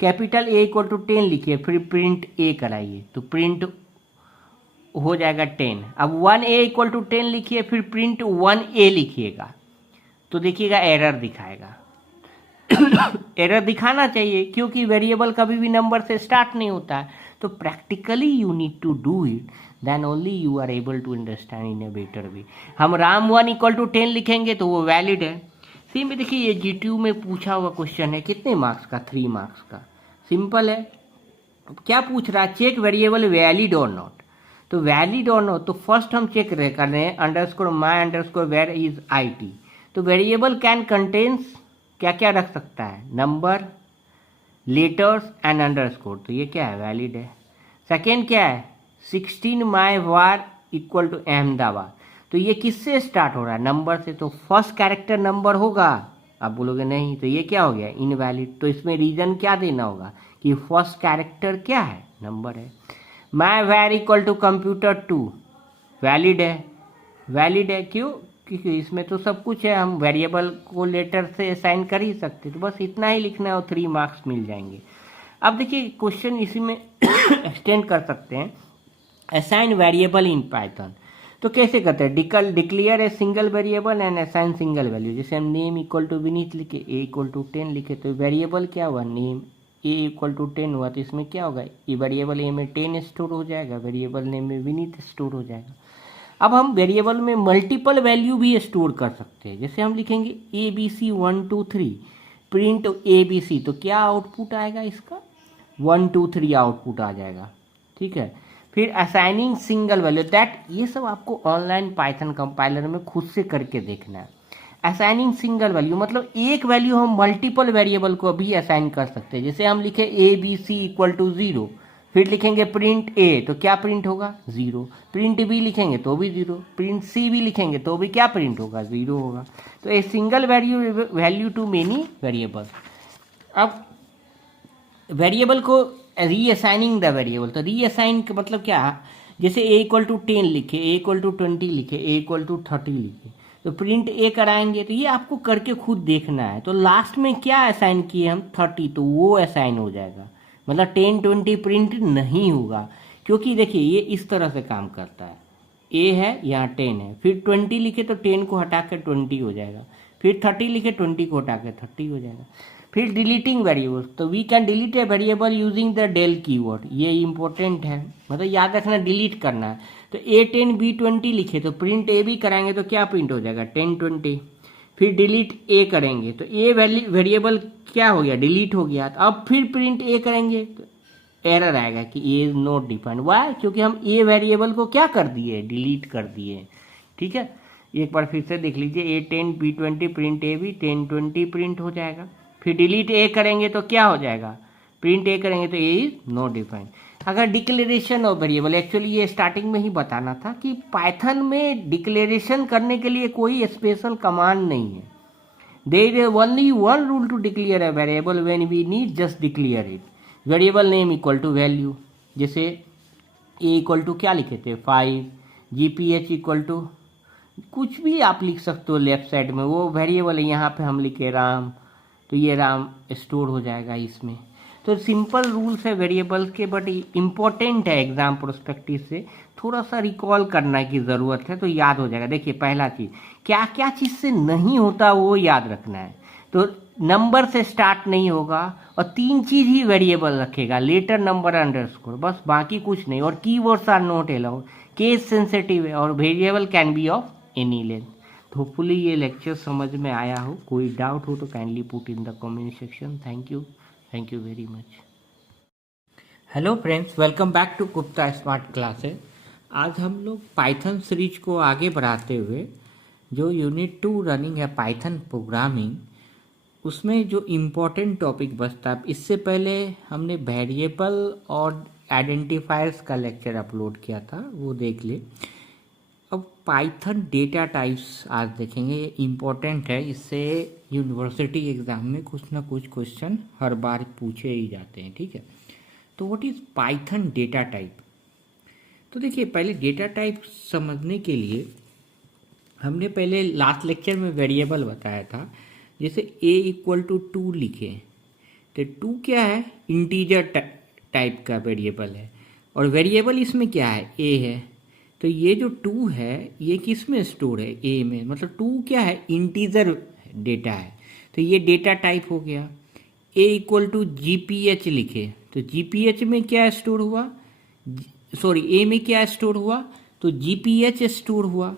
कैपिटल A इक्वल टू 10 लिखिए, फिर प्रिंट A कराइए, तो प्रिंट हो जाएगा 10। अब 1a इक्वल टू 10 लिखिए, फिर प्रिंट 1a लिखिएगा, तो देखिएगा एरर दिखाएगा। एरर दिखाना चाहिए क्योंकि वेरिएबल कभी भी नंबर से स्टार्ट नहीं होता है। तो practically you need to do it, then only you are able to understand in a better way. हम राम 1 इक्वल टू 10 लिखेंगे तो वो वैलिड है। सी में देखिए ये GTU में पूछा हुआ क्वेश्चन है, कितने मार्क्स का? 3 मार्क्स का। सिंपल है। क्या पूछ रहा है? चेक वेरिएबल वैलिड और नॉट। तो वैलिड और नॉट, तो फर्स्ट हम चेक कर रहे हैं underscore my underscore var is IT। तो वेरिएबल कैन कंटेन्स क्या क्या रख सकता है? Number, letters and underscore. तो ये क्या है? वैलिड है। सेकेंड क्या है? 16 माई वार इक्वल टू अहमदाबाद। तो ये किससे स्टार्ट हो रहा है? नंबर से। तो फर्स्ट कैरेक्टर नंबर होगा। आप बोलोगे नहीं, तो ये क्या हो गया? इनवैलिड। तो इसमें रीजन क्या देना होगा कि फर्स्ट कैरेक्टर क्या है? नंबर है। My var equal to computer 2 valid है। वैलिड है क्यों? क्योंकि इसमें तो सब कुछ है, हम वेरिएबल को लेटर से असाइन कर ही सकते। तो बस इतना ही लिखना है और 3 मार्क्स मिल जाएंगे। अब देखिए क्वेश्चन इसी में एक्सटेंड कर सकते हैं। असाइन वेरिएबल इन पाइथन तो कैसे करते हैं? Declare a single variable and assign single value. जैसे हम नेम इक्वल टू विनीत लिखे, ए इक्वल टू 10 लिखे, तो वेरिएबल क्या हुआ? नेम। ए इक्वल टू 10 हुआ तो इसमें क्या होगा? ये वेरिएबल ए में 10 स्टोर हो जाएगा, वेरिएबल नेम में विनीत स्टोर हो जाएगा। अब हम वेरिएबल में मल्टीपल वैल्यू भी स्टोर कर सकते हैं। जैसे हम लिखेंगे ABC 1 2 3 प्रिंट ABC, तो क्या आउटपुट आएगा इसका? 1 2 3 आउटपुट आ जाएगा। ठीक है। फिर असाइनिंग सिंगल वैल्यू, दैट ये सब आपको ऑनलाइन पाइथन कंपाइलर में खुद से करके देखना है। असाइनिंग सिंगल वैल्यू मतलब एक वैल्यू हम मल्टीपल वेरिएबल को भी असाइन कर सकते हैं। जैसे हम लिखे ABC इक्वल टू 0, फिर लिखेंगे प्रिंट A, तो क्या प्रिंट होगा? 0। प्रिंट B लिखेंगे तो भी 0। प्रिंट C भी लिखेंगे तो भी क्या प्रिंट होगा? 0 होगा। तो a single value to many variable. अब वेरिएबल को रीअसाइनिंग द वेरिएबल, तो रीअसाइन का मतलब क्या? जैसे A इक्वल टू 10 लिखे, A इक्वल टू 20 लिखे, A इक्वल टू 30 लिखे, तो प्रिंट A कराएंगे। तो ये आपको करके खुद देखना है। तो लास्ट में क्या असाइन किए हम? 30, तो वो असाइन हो जाएगा। मतलब 10 20 प्रिंट नहीं होगा, क्योंकि देखिए ये इस तरह से काम करता है। A है, यहाँ 10 है, फिर 20 लिखे तो 10 को हटा कर 20 हो जाएगा, फिर 30 लिखे 20 को हटा कर 30 हो जाएगा। फिर डिलीटिंग वेरिएबल, तो we can delete a variable using the del keyword. ये इंपॉर्टेंट है, मतलब याद रखना, डिलीट करना है। तो A10 B20 लिखे तो प्रिंट A भी कराएंगे तो क्या प्रिंट हो जाएगा? 10 20। फिर डिलीट A करेंगे तो A वेरिएबल क्या हो गया? डिलीट हो गया। तो अब फिर प्रिंट A करेंगे तो एरर आएगा कि A is not defined. Why? क्योंकि हम A वेरिएबल को क्या कर दिए? डिलीट कर दिए। ठीक है, एक बार फिर से देख लीजिए। A10 B20 प्रिंट A भी 10 20 प्रिंट हो जाएगा। फिर डिलीट A करेंगे तो क्या हो जाएगा? प्रिंट A करेंगे तो A इज नॉट डिफाइंड। अगर डिक्लेरेशन ऑफ वेरिएबल, एक्चुअली ये स्टार्टिंग में ही बताना था कि पाइथन में डिक्लेरेशन करने के लिए कोई स्पेशल कमांड नहीं है। There is only one rule to declare a variable when we need just declare it. Variable name equal to value. जैसे A इक्वल टू क्या लिखे थे? 5। GPH इक्वल टू कुछ भी आप लिख सकते हो लेफ्ट साइड में, वो वेरिएबल है। यहाँ पे हम लिखे राम, तो ये राम स्टोर हो जाएगा इसमें। तो सिंपल रूल्स है वेरिएबल्स के, बट इम्पोर्टेंट है एग्जाम प्रोस्पेक्टिव से, थोड़ा सा रिकॉल करने की ज़रूरत है तो याद हो जाएगा। देखिए पहला चीज़, क्या क्या चीज़ से नहीं होता वो याद रखना है। तो नंबर से स्टार्ट नहीं होगा, और 3 चीज़ ही वेरिएबल रखेगा, लेटर, नंबर, अंडरस्कोर, बस, बाकी कुछ नहीं। और keywords are not allowed, case sensitive है, और variable can be of any length. Hopefully ये लेक्चर समझ में आया हो। कोई डाउट हो तो kindly put in the comment section. Thank you very much. Hello friends, welcome back to Gupta smart classes. आज हम लोग पाइथन सीरीज को आगे बढ़ाते हुए जो यूनिट 2 रनिंग है पाइथन प्रोग्रामिंग, उसमें जो इम्पोर्टेंट टॉपिक बचता है, इससे पहले हमने वेरिएबल और आइडेंटिफायर्स का लेक्चर अपलोड किया था, वो देख ले। अब पाइथन डेटा टाइप्स आज देखेंगे, ये इम्पोर्टेंट है, इससे यूनिवर्सिटी एग्ज़ाम में कुछ ना कुछ क्वेश्चन हर बार पूछे ही जाते हैं। ठीक है, तो what is Python data type? तो देखिए पहले डेटा टाइप समझने के लिए हमने पहले लास्ट लेक्चर में वेरिएबल बताया था। जैसे A इक्वल टू 2 लिखे तो 2 क्या है? इंटीजर टाइप का वेरिएबल है, और वेरिएबल इसमें क्या है? A है। तो ये जो 2 है ये किस में स्टोर है, ए में, मतलब 2 क्या है, इंटीजर डेटा है, तो ये डेटा टाइप हो गया। A equal to G P H लिखे, तो जी पी एच में क्या स्टोर हुआ, सॉरी ए में क्या स्टोर हुआ, तो जी पी एच स्टोर हुआ।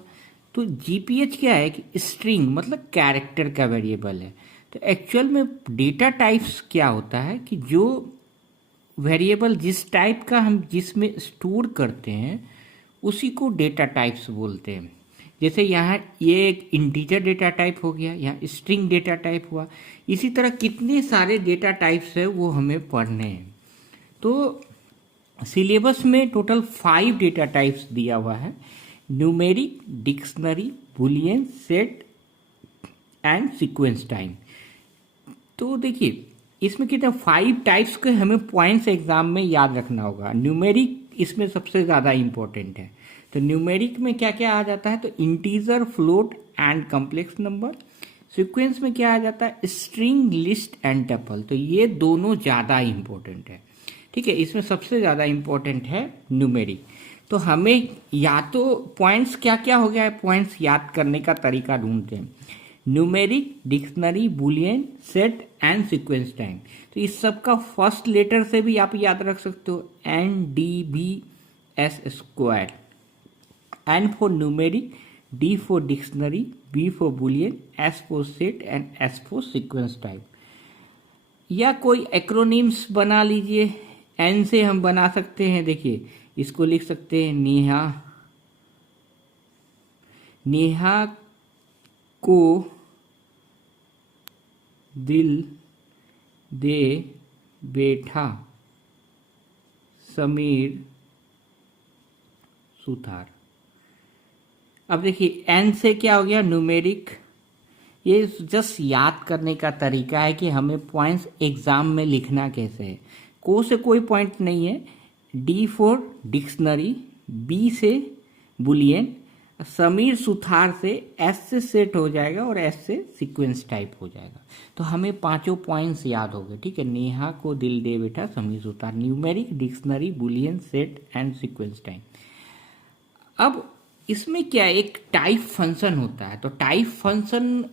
तो जी पी एच क्या है कि स्ट्रिंग मतलब कैरेक्टर का वेरिएबल है। तो एक्चुअल में डेटा टाइप्स क्या होता है कि जो वेरिएबल जिस टाइप का हम जिसमें स्टोर करते हैं उसी को डेटा टाइप्स बोलते हैं। जैसे यहाँ ये एक इंटीजर डेटा टाइप हो गया, यहाँ स्ट्रिंग डेटा टाइप हुआ। इसी तरह कितने सारे डेटा टाइप्स है वो हमें पढ़ने हैं। तो सिलेबस में टोटल 5 डेटा टाइप्स दिया हुआ है, numeric, dictionary, Boolean, set and sequence time. तो देखिए इसमें कितने 5 टाइप्स के हमें पॉइंट्स एग्जाम में याद रखना होगा। न्यूमेरिक इसमें सबसे ज़्यादा इंपॉर्टेंट है। तो न्यूमेरिक में क्या क्या आ जाता है, तो integer, float and complex number. Sequence में क्या आ जाता है, स्ट्रिंग, लिस्ट एंड टपल। तो ये दोनों ज़्यादा इंपॉर्टेंट है, ठीक है। इसमें सबसे ज़्यादा इंपॉर्टेंट है न्यूमेरिक। तो हमें या तो पॉइंट्स क्या क्या हो गया है, पॉइंट्स याद करने का तरीका ढूंढते हैं, numeric, dictionary, Boolean, set and sequence time. तो इस सब का फर्स्ट लेटर से भी आप याद रख सकते हो, N D B S square. N for numeric, D for dictionary, B for Boolean, S for set and S for sequence type. या कोई एक्रोनिम्स बना लीजिए, एन से हम बना सकते हैं, देखिए इसको लिख सकते हैं नेहा, नेहा को दिल दे बैठा समीर सुथार। अब देखिए एन से क्या हो गया, न्यूमेरिक। ये जस्ट याद करने का तरीका है कि हमें पॉइंट्स एग्जाम में लिखना कैसे है। को से कोई पॉइंट नहीं है, डी फॉर डिक्शनरी, बी से बुलियन, समीर सुथार से एस से सेट हो जाएगा और एस से सीक्वेंस टाइप हो जाएगा। तो हमें पांचों पॉइंट्स याद हो गए, ठीक है। नेहा को दिल दे बैठा Sameer Suthar, numeric, dictionary, Boolean, set and sequence time. अब इसमें क्या एक टाइप फंक्शन होता है। तो टाइप फंक्शन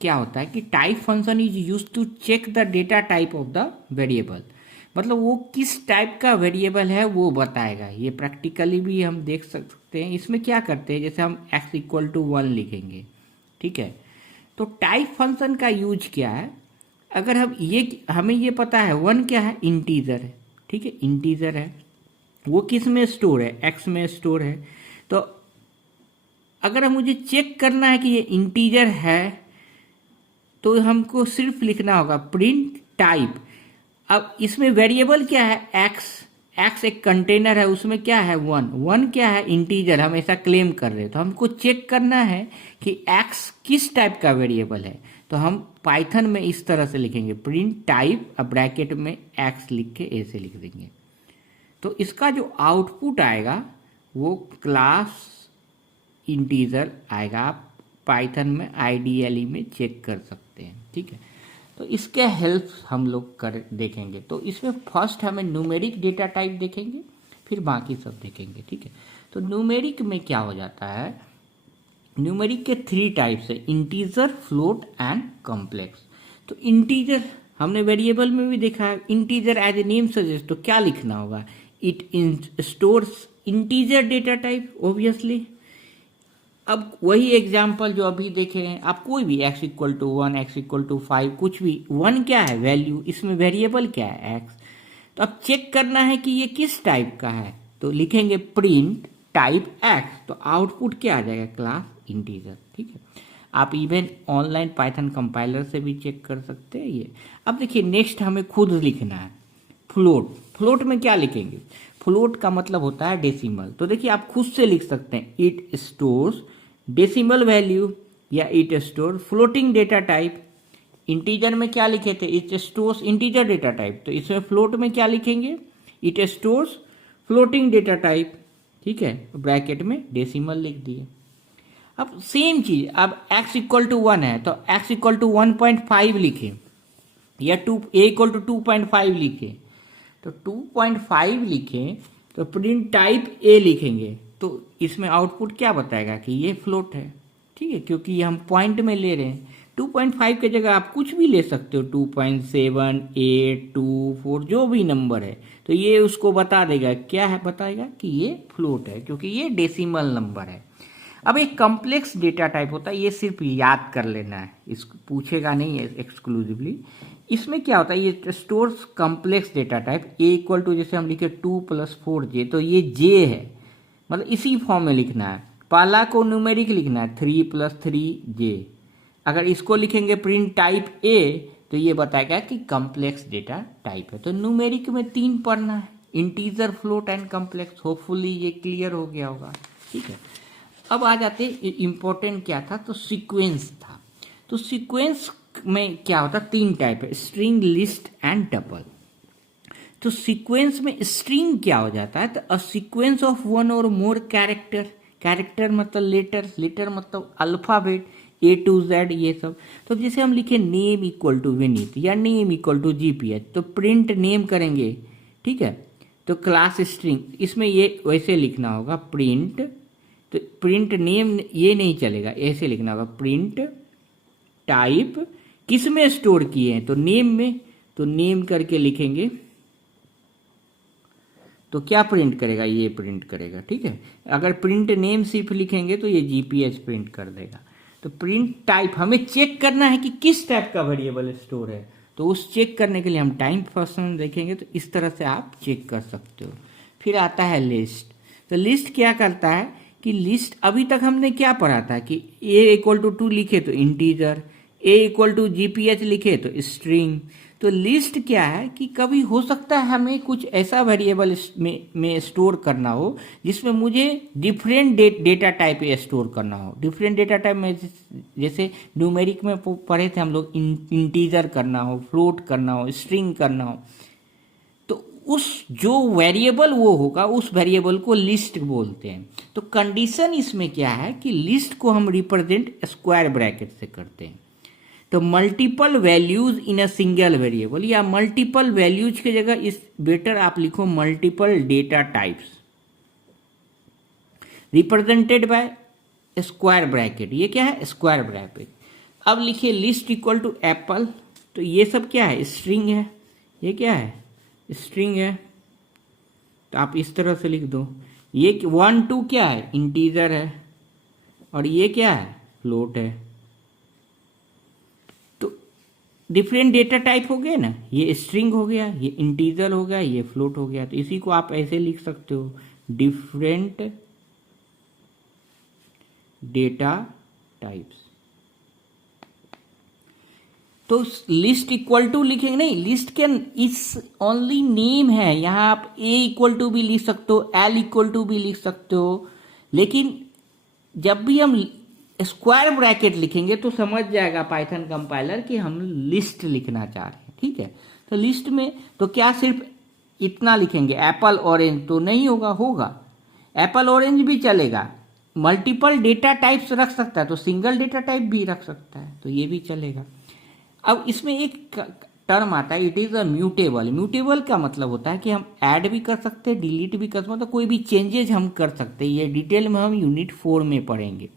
क्या होता है कि type function is used to check the data type of the variable, मतलब वो किस टाइप का वेरिएबल है वो बताएगा। ये प्रैक्टिकली भी हम देख सकते हैं। इसमें क्या करते हैं, जैसे हम x इक्वल टू 1 लिखेंगे, ठीक है। तो टाइप फंक्शन का यूज क्या है, अगर हमें ये पता है 1 क्या है, इंटीजर है, ठीक है, इंटीजर है, वो किस में स्टोर है, x में स्टोर है। तो अगर मुझे चेक करना है कि ये इंटीजर है तो हमको सिर्फ लिखना होगा प्रिंट टाइप। अब इसमें वेरिएबल क्या है, x एक कंटेनर है, उसमें क्या है 1 क्या है, इंटीजर, हम ऐसा क्लेम कर रहे हैं। तो हमको चेक करना है कि x किस टाइप का वेरिएबल है। तो हम पाइथन में इस तरह से लिखेंगे प्रिंट टाइप, अब ब्रैकेट में x लिख के ऐसे लिख देंगे। तो इसका जो आउटपुट आएगा वो क्लास इंटीजर आएगा। आप पाइथन में आईडीएलई में चेक कर सकते हैं, ठीक है। तो इसके हेल्प हम लोग कर देखेंगे। तो इसमें फर्स्ट हमें न्यूमेरिक डेटा टाइप देखेंगे, फिर बाकी सब देखेंगे, ठीक है। तो न्यूमेरिक में क्या हो जाता है, न्यूमेरिक के 3 टाइप्स है, इंटीजर, फ्लोट एंड कॉम्प्लेक्स। तो इंटीजर हमने वेरिएबल में भी देखा है, integer as a name suggest, तो क्या लिखना होगा, it stores integer data type obviously. अब वही एग्जाम्पल जो अभी देखे हैं, आप कोई भी x equal to 1, x equal to 5, कुछ भी, 1 क्या है वैल्यू, इसमें वेरिएबल क्या है x। तो अब चेक करना है कि ये किस टाइप का है, तो लिखेंगे प्रिंट टाइप x, तो आउटपुट क्या आ जाएगा, क्लास इंटीजर, ठीक है। आप इवन ऑनलाइन पाइथन कंपाइलर से भी चेक कर सकते हैं ये। अब देखिए नेक्स्ट हमें खुद लिखना है फ्लोट। फ्लोट में क्या लिखेंगे, फ्लोट का मतलब होता है डेसिमल। तो देखिए आप खुद से लिख सकते हैं इट स्टोर्स डेसिमल वैल्यू या it store floating data type. Integer में क्या लिखे थे, it stores integer data type, तो इसमें फ्लोट में क्या लिखेंगे, it stores floating data type, ठीक है, ब्रैकेट में डेसिमल लिख दिए। अब सेम चीज, अब x इक्वल टू 1 है तो x इक्वल टू 1.5 लिखे या a इक्वल टू 2.5 लिखे। तो 2.5 लिखें तो प्रिंट टाइप a लिखेंगे, तो इसमें आउटपुट क्या बताएगा कि ये फ्लोट है, ठीक है, क्योंकि ये हम पॉइंट में ले रहे हैं। 2.5 की जगह आप कुछ भी ले सकते हो, 2.7, 8, 2, 4 जो भी नंबर है, तो ये उसको बता देगा, क्या है, बताएगा कि ये फ्लोट है, क्योंकि ये डेसिमल नंबर है। अब एक कॉम्प्लेक्स डेटा टाइप होता है, ये सिर्फ याद कर लेना है, इसको पूछेगा नहीं है एक्सक्लूसिवली। इसमें क्या होता है, ये stores complex data type. A equal to जैसे हम लिखे 2 + 4j, तो ये जे है, मतलब इसी फॉर्म में लिखना है। पहला को न्यूमेरिक लिखना है 3 + 3j। अगर इसको लिखेंगे प्रिंट टाइप ए, तो ये बताएगा कि कॉम्प्लेक्स डेटा टाइप है। तो न्यूमेरिक में 3 पढ़ना है, integer, float and complex. Hopefully ये क्लियर हो गया होगा, ठीक है। अब आ जाते इम्पोर्टेंट क्या था, तो सीक्वेंस था। तो सीक्वेंस में क्या होता है, 3 टाइप है, स्ट्रिंग, लिस्ट एंड टपल। तो सीक्वेंस में स्ट्रिंग क्या हो जाता है, तो अ सीक्वेंस ऑफ 1 और मोर कैरेक्टर। कैरेक्टर मतलब लेटर मतलब अल्फाबेट A to Z ये सब। तो जैसे हम लिखे नेम इक्वल टू विनीत या नेम इक्वल टू GPH, तो प्रिंट नेम करेंगे, ठीक है। तो क्लास स्ट्रिंग, इसमें ये वैसे लिखना होगा प्रिंट, तो प्रिंट नेम ये नहीं चलेगा, ऐसे लिखना होगा प्रिंट टाइप किस में स्टोर किए हैं, तो नेम में। तो नेम करके लिखेंगे तो क्या प्रिंट करेगा, ये प्रिंट करेगा, ठीक है। अगर प्रिंट नेम सिर्फ लिखेंगे तो ये GPH प्रिंट कर देगा। तो प्रिंट टाइप हमें चेक करना है कि किस टाइप का वेरिएबल स्टोर है, तो उस चेक करने के लिए हम टाइम फंक्शन देखेंगे। तो इस तरह से आप चेक कर सकते हो। फिर आता है लिस्ट। तो लिस्ट क्या करता है कि लिस्ट, अभी तक हमने क्या पढ़ा था कि a = 2 लिखे तो इंटीजर, a = GPH लिखे तो स्ट्रिंग। तो लिस्ट क्या है कि कभी हो सकता है हमें कुछ ऐसा वेरिएबल में स्टोर करना हो जिसमें मुझे डिफरेंट डेटा टाइप स्टोर करना हो। डिफरेंट डेटा टाइप में जैसे न्यूमेरिक में पढ़े थे हम लोग, इंटीजर करना हो, फ्लोट करना हो, स्ट्रिंग करना हो, तो उस जो वेरिएबल वो होगा उस वेरिएबल को लिस्ट बोलते हैं। तो कंडीशन इसमें क्या है कि लिस्ट को हम रिप्रेजेंट स्क्वायर ब्रैकेट से करते हैं। तो multiple values in a single variable, या मल्टीपल वैल्यूज की जगह इस बेटर आप लिखो multiple data types represented by square bracket. ये क्या है, स्क्वायर ब्रैकेट। अब लिखिए लिस्ट इक्वल टू एप्पल। तो ये सब क्या है, स्ट्रिंग है। ये क्या है, स्ट्रिंग है। तो आप इस तरह से लिख दो। ये 1, 2 क्या है, इंटीजर है, और ये क्या है, फ्लोट है। डिफरेंट डेटा टाइप हो गए ना, ये स्ट्रिंग हो गया, ये इंटीजर हो गया, ये फ्लोट हो गया। तो इसी को आप ऐसे लिख सकते हो, डिफरेंट डेटा टाइप्स। तो लिस्ट इक्वल टू लिखेंगे नहीं, लिस्ट के इस ओनली नेम है। यहां आप a = भी लिख सकते हो, l = भी लिख सकते हो, लेकिन जब भी हम स्क्वायर ब्रैकेट लिखेंगे तो समझ जाएगा पाइथन कंपाइलर कि हम लिस्ट लिखना चाह रहे हैं, ठीक है। तो लिस्ट में तो क्या सिर्फ इतना लिखेंगे एप्पल ऑरेंज, तो नहीं होगा एप्पल ऑरेंज भी चलेगा। मल्टीपल डेटा टाइप्स रख सकता है, तो सिंगल डेटा टाइप भी रख सकता है, तो ये भी चलेगा। अब इसमें एक टर्म आता है, it is a mutable. Mutable का मतलब होता है कि हम ऐड भी कर सकते हैं, डिलीट भी कर सकते हैं, मतलब कोई भी चेंजेज हम कर सकते हैं। ये डिटेल में हम यूनिट 4 में पढ़ेंगे।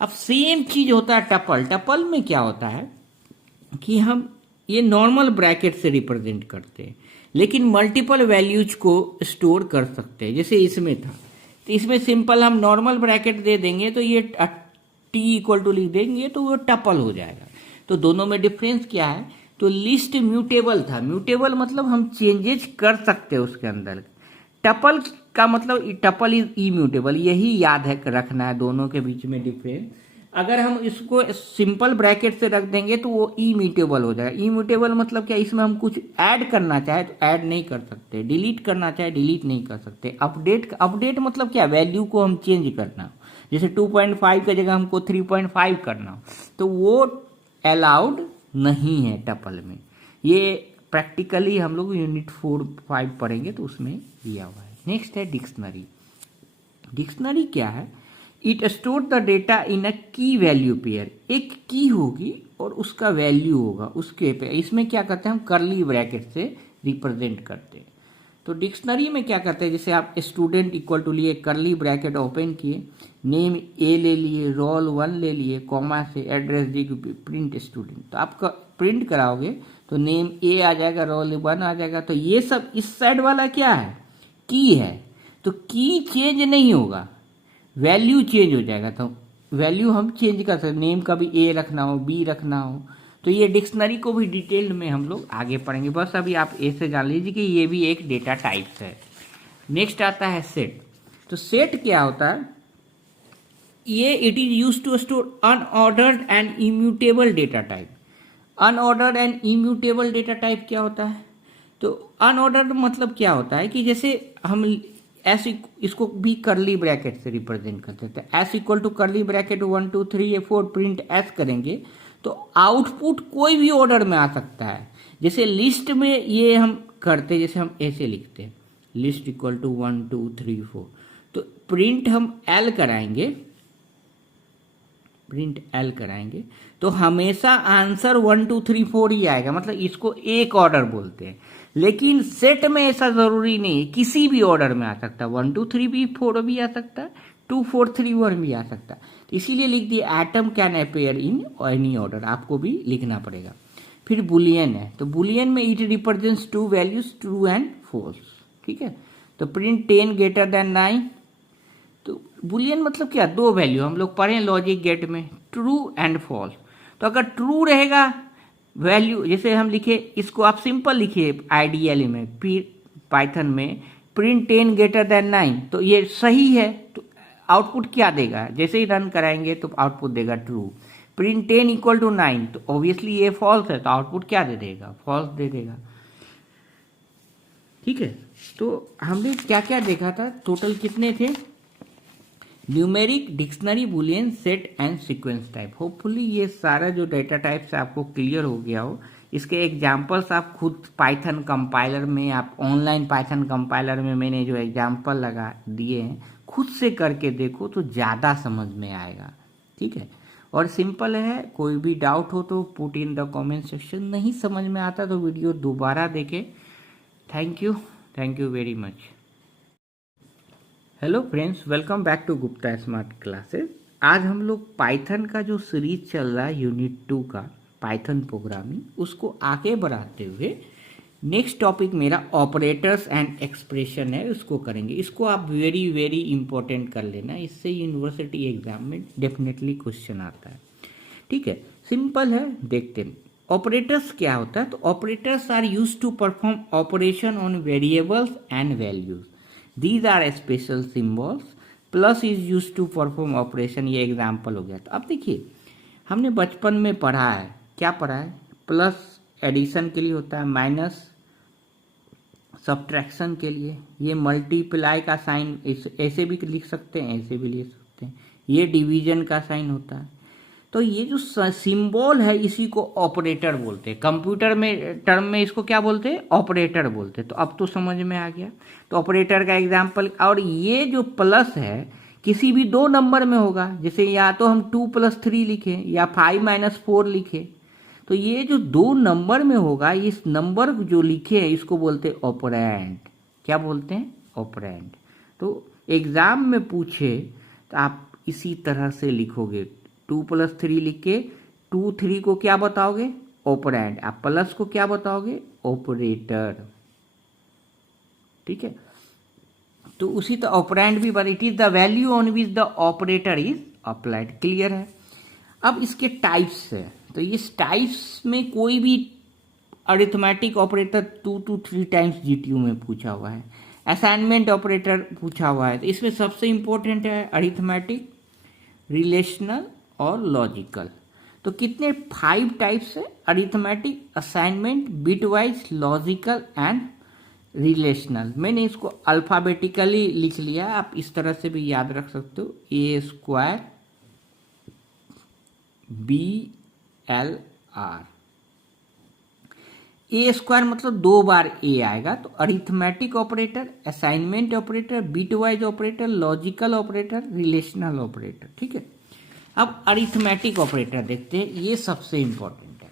अब सेम चीज होता है टपल। टपल में क्या होता है कि हम ये नॉर्मल ब्रैकेट से रिप्रेजेंट करते हैं, लेकिन मल्टीपल वैल्यूज को स्टोर कर सकते हैं। जैसे इसमें था, तो इसमें सिंपल हम नॉर्मल ब्रैकेट दे देंगे, तो ये t = लिख देंगे तो वो टपल हो जाएगा। तो दोनों में डिफरेंस क्या है, तो लिस्ट म्यूटेबल था। म्यूटेबल मतलब हम चेंजेज कर सकते हैं उसके अंदर। टपल का मतलब टपल इज इम्यूटेबल। यही याद है, रखना है दोनों के बीच में डिफरेंस। अगर हम इसको सिंपल ब्रैकेट से रख देंगे तो वो इम्यूटेबल हो जाएगा। इम्यूटेबल मतलब क्या, इसमें हम कुछ ऐड करना चाहे तो ऐड नहीं कर सकते, डिलीट करना चाहे डिलीट नहीं कर सकते। अपडेट मतलब क्या, वैल्यू को हम चेंज करना। जैसे 2.5 की जगह हमको 3.5 करना, तो वो अलाउड नहीं है टपल में। ये प्रैक्टिकली हम लोग यूनिट 4-5 पढ़ेंगे तो उसमें दिया हुआ है। नेक्स्ट है डिक्शनरी। डिक्शनरी क्या है, इट स्टोर द डेटा इन अ की वैल्यू पेयर। एक की होगी और उसका वैल्यू होगा उसके पे। इसमें क्या करते हैं हम, करली ब्रैकेट से रिप्रेजेंट करते हैं। तो तो डिक्शनरी में क्या करते हैं, जैसे आप स्टूडेंट इक्वल टू लिए, करली ब्रैकेट ओपन किए, नेम ए ले लिए, रोल 1 ले लिए, कॉमा से एड्रेस दी, प्रिंट स्टूडेंट। तो आप प्रिंट कराओगे तो नेम ए आ जाएगा, रोल 1 आ जाएगा। तो ये सब इस साइड वाला क्या है, की है। तो की चेंज नहीं होगा, वैल्यू चेंज हो जाएगा। तो वैल्यू हम चेंज कर सकते, नेम का भी ए रखना हो, बी रखना हो। तो ये डिक्शनरी को भी डिटेल में हम लोग आगे पढ़ेंगे, बस अभी आप ए से जान लीजिए कि ये भी एक डेटा टाइप्स है। नेक्स्ट आता है सेट। तो सेट क्या होता है, ये it is use to store unordered and immutable data type. Unordered and immutable data type क्या होता है, तो अनऑर्डर्ड मतलब क्या होता है कि जैसे हम ऐसे इसको भी करली ब्रैकेट से रिप्रेजेंट करते थे, S equal to curly bracket 1 2 3 4 print S करेंगे तो आउटपुट कोई भी ऑर्डर में आ सकता है। जैसे लिस्ट में ये हम करते, जैसे हम ऐसे लिखते हैं लिस्ट इक्वल टू 1 2 3 4, तो प्रिंट हम एल कराएंगे, प्रिंट एल कराएंगे तो हमेशा आंसर 1 2 3 4 ही आएगा, मतलब इसको एक ऑर्डर बोलते हैं। लेकिन सेट में ऐसा जरूरी नहीं है, किसी भी ऑर्डर में आ सकता है, 1 2 3 भी 4 भी आ सकता है, 2 4 3 1 भी आ सकता है। तो इसीलिए लिख दिए atom can appear in any order, आपको भी लिखना पड़ेगा। फिर बुलियन है, तो बुलियन में it represents two values true and false, ठीक है। तो प्रिंट 10 ग्रेटर देन 9, तो बुलियन मतलब क्या, दो वैल्यू हम लोग पढ़े लॉजिक गेट में, ट्रू एंड फॉल्स। तो अगर ट्रू रहेगा वैल्यू, जैसे हम लिखे इसको, आप सिंपल लिखिए आईडीएल में, पाइथन में प्रिंट 10 ग्रेटर देन 9, तो ये सही है, तो आउटपुट क्या देगा, जैसे ही रन कराएंगे तो आउटपुट देगा ट्रू। प्रिंट 10 इक्वल टू 9, तो ऑब्वियसली ये फॉल्स है, तो आउटपुट क्या दे देगा, फॉल्स दे देगा, ठीक है। तो हमने क्या क्या देखा था, टोटल कितने थे, numeric, dictionary, Boolean, set and sequence type. Hopefully ये सारा जो डेटा टाइप्स आपको क्लियर हो गया हो। इसके एग्जाम्पल्स आप खुद पाइथन कंपाइलर में, आप ऑनलाइन पाइथन कंपाइलर में मैंने जो एग्जाम्पल लगा दिए हैं, खुद से करके देखो तो ज़्यादा समझ में आएगा, ठीक है। और सिंपल है, कोई भी डाउट हो तो put in the comment section, नहीं समझ में आता तो वीडियो दोबारा देखें। Thank you very much. Hello friends, welcome back to Gupta smart classes. आज हम लोग पाइथन का जो सीरीज चल रहा है यूनिट 2 का पाइथन प्रोग्रामिंग, उसको आगे बढ़ाते हुए नेक्स्ट टॉपिक मेरा ऑपरेटर्स एंड एक्सप्रेशन है, उसको करेंगे। इसको आप वेरी वेरी इंपॉर्टेंट कर लेना, इससे यूनिवर्सिटी एग्जाम में डेफिनेटली क्वेश्चन आता है, ठीक है। सिंपल है, देखते हैं ऑपरेटर्स क्या होता है। तो operators are use to perform operation on variables and values, these are special symbols. Plus is use to perform operation, ये एग्जाम्पल हो गया। तो अब देखिए, हमने बचपन में पढ़ा है, क्या पढ़ा है, प्लस एडिशन के लिए होता है, माइनस सब्ट्रैक्शन के लिए, ये मल्टीप्लाई का साइन ऐसे भी लिख सकते हैं, ऐसे भी लिख सकते हैं, ये डिवीजन का साइन होता है। तो ये जो सिंबल है इसी को ऑपरेटर बोलते हैं, कंप्यूटर में टर्म में इसको क्या बोलते हैं, ऑपरेटर बोलते हैं। तो अब तो समझ में आ गया। तो ऑपरेटर का एग्जाम्पल, और ये जो प्लस है किसी भी दो नंबर में होगा, जैसे या तो हम 2 + 3 लिखें या 5 - 4 लिखें, तो ये जो दो नंबर में होगा, इस नंबर जो लिखे हैं इसको बोलते हैं ऑपरेंड। क्या बोलते हैं, ऑपरेंड। तो एग्जाम में पूछे तो आप इसी तरह से लिखोगे, 2 + 3 लिख के 2 3 को क्या बताओगे, ऑपरेंड, आप प्लस को क्या बताओगे, ऑपरेटर, ठीक है। तो उसी तरह ऑपरेंड भी, but it is the value on which the operator is applied, clear है। अब इसके टाइप्स है, तो इस टाइप्स में कोई भी arithmetic operator 2 to 3 times GTU में पूछा हुआ है, असाइनमेंट ऑपरेटर पूछा हुआ है। तो इसमें सबसे इंपॉर्टेंट है अरिथमेटिक, रिलेशनल और लॉजिकल। तो कितने 5 टाइप्स है, arithmetic, assignment, bitwise, logical and relational. मैंने इसको अल्फाबेटिकली लिख लिया, आप इस तरह से भी याद रख सकते हो, A² BLR। A² मतलब 2 बार A आएगा, तो arithmetic operator, assignment operator, bitwise operator, logical operator, relational operator, ठीक है। अब अरिथमेटिक ऑपरेटर देखते हैं, ये सबसे इंपॉर्टेंट है।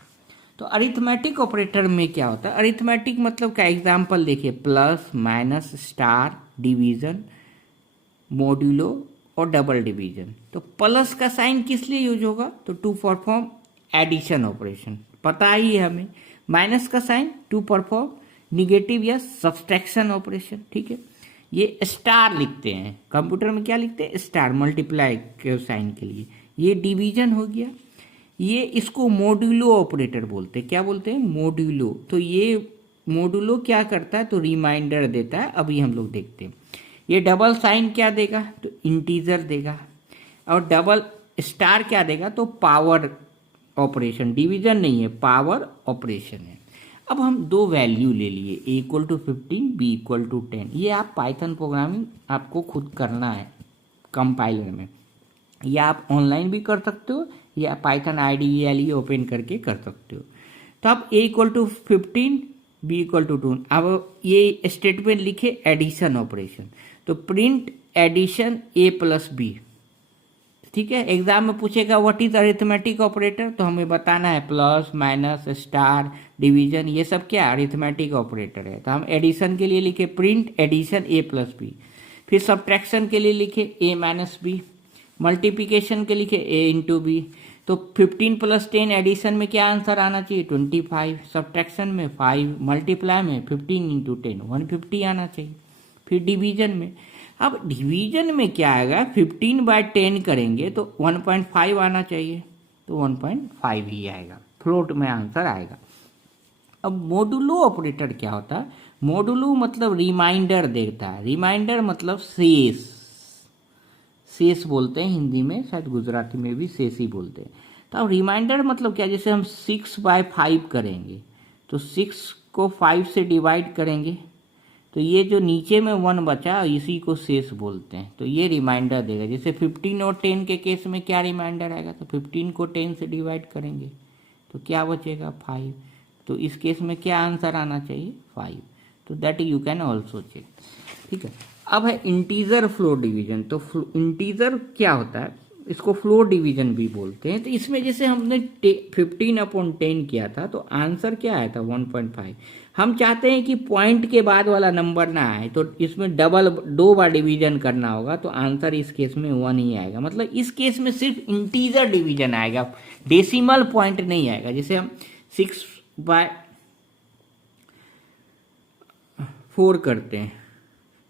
तो अरिथमेटिक ऑपरेटर में क्या होता है, अरिथमेटिक मतलब का एग्जाम्पल देखिए, plus minus star division modulo और डबल डिवीजन। तो प्लस का साइन किस लिए यूज होगा, तो टू परफॉर्म एडिशन ऑपरेशन, पता ही है हमें। माइनस का साइन टू परफॉर्म निगेटिव या सब्सट्रैक्शन ऑपरेशन, ठीक है। ये स्टार लिखते हैं कंप्यूटर में, क्या लिखते हैं, स्टार, मल्टीप्लाई के साइन के लिए। ये डिवीजन हो गया। ये इसको मॉड्यूलो ऑपरेटर बोलते हैं, क्या बोलते हैं, मॉड्यूलो। तो ये मॉड्यूलो क्या करता है, तो रिमाइंडर देता है, अभी हम लोग देखते हैं। ये डबल साइन क्या देगा, तो इंटीजर देगा, और डबल स्टार क्या देगा, तो पावर ऑपरेशन, डिवीजन नहीं है, पावर ऑपरेशन है। अब हम दो वैल्यू ले लिए, a equal to 15, b equal to 10। ये आप पाइथन प्रोग्रामिंग आपको खुद करना है कंपाइलर में, या आप ऑनलाइन भी कर सकते हो, या पाइथन IDE ओपन करके कर सकते हो। तो आप a equal to 15, b equal to 2। अब ये स्टेटमेंट लिखे एडिशन ऑपरेशन, तो print addition a plus b, ठीक है। एग्जाम में पूछेगा व्हाट इज अरिथमेटिक ऑपरेटर, तो हमें बताना है प्लस माइनस स्टार डिवीजन, ये सब क्या अरिथमेटिक ऑपरेटर है। तो हम एडिशन के लिए लिखे print addition a plus b, फिर सब्ट्रैक्शन के लिए लिखे a माइनस बी, मल्टीप्लिकेशन के लिखे a इंटू बी। तो 15 प्लस 10 एडिशन में क्या आंसर आना चाहिए, 25, सब्ट्रैक्शन में 5, मल्टीप्लाई में 15 इंटू 10 150 आना चाहिए। फिर डिवीजन में, अब डिवीजन में क्या आएगा, 15/10 करेंगे तो 1.5 आना चाहिए, तो 1.5 ही आएगा, फ्लोट में आंसर आएगा। अब मोडुलो ऑपरेटर क्या होता है, मोडुलो मतलब रिमाइंडर देता है, रिमाइंडर मतलब शेष, शेष बोलते हैं हिंदी में, शायद गुजराती में भी शेष ही बोलते हैं। तो अब रिमाइंडर मतलब क्या, जैसे हम 6/5 करेंगे तो 6 को 5 से डिवाइड करेंगे, तो ये जो नीचे में 1 बचा इसी को शेष बोलते हैं, तो ये रिमाइंडर देगा। जैसे 15 और 10 के केस में क्या रिमाइंडर आएगा, तो 15 को 10 से डिवाइड करेंगे तो क्या बचेगा 5, तो इस केस में क्या आंसर आना चाहिए 5। तो that you can also check, ठीक है। अब है इंटीजर फ्लोट डिवीजन। तो इंटीजर क्या होता है, इसको फ्लोट डिवीजन भी बोलते हैं। तो इसमें जैसे हमने 15/10 किया था तो आंसर क्या आया था 1.5। हम चाहते हैं कि पॉइंट के बाद वाला नंबर ना आए, तो इसमें डबल 2 बार डिवीजन करना होगा, तो आंसर इस केस में 1 ही आएगा। मतलब इस केस में सिर्फ इंटीजर डिवीजन आएगा, डेसिमल पॉइंट नहीं आएगा। जैसे हम 6/4 करते हैं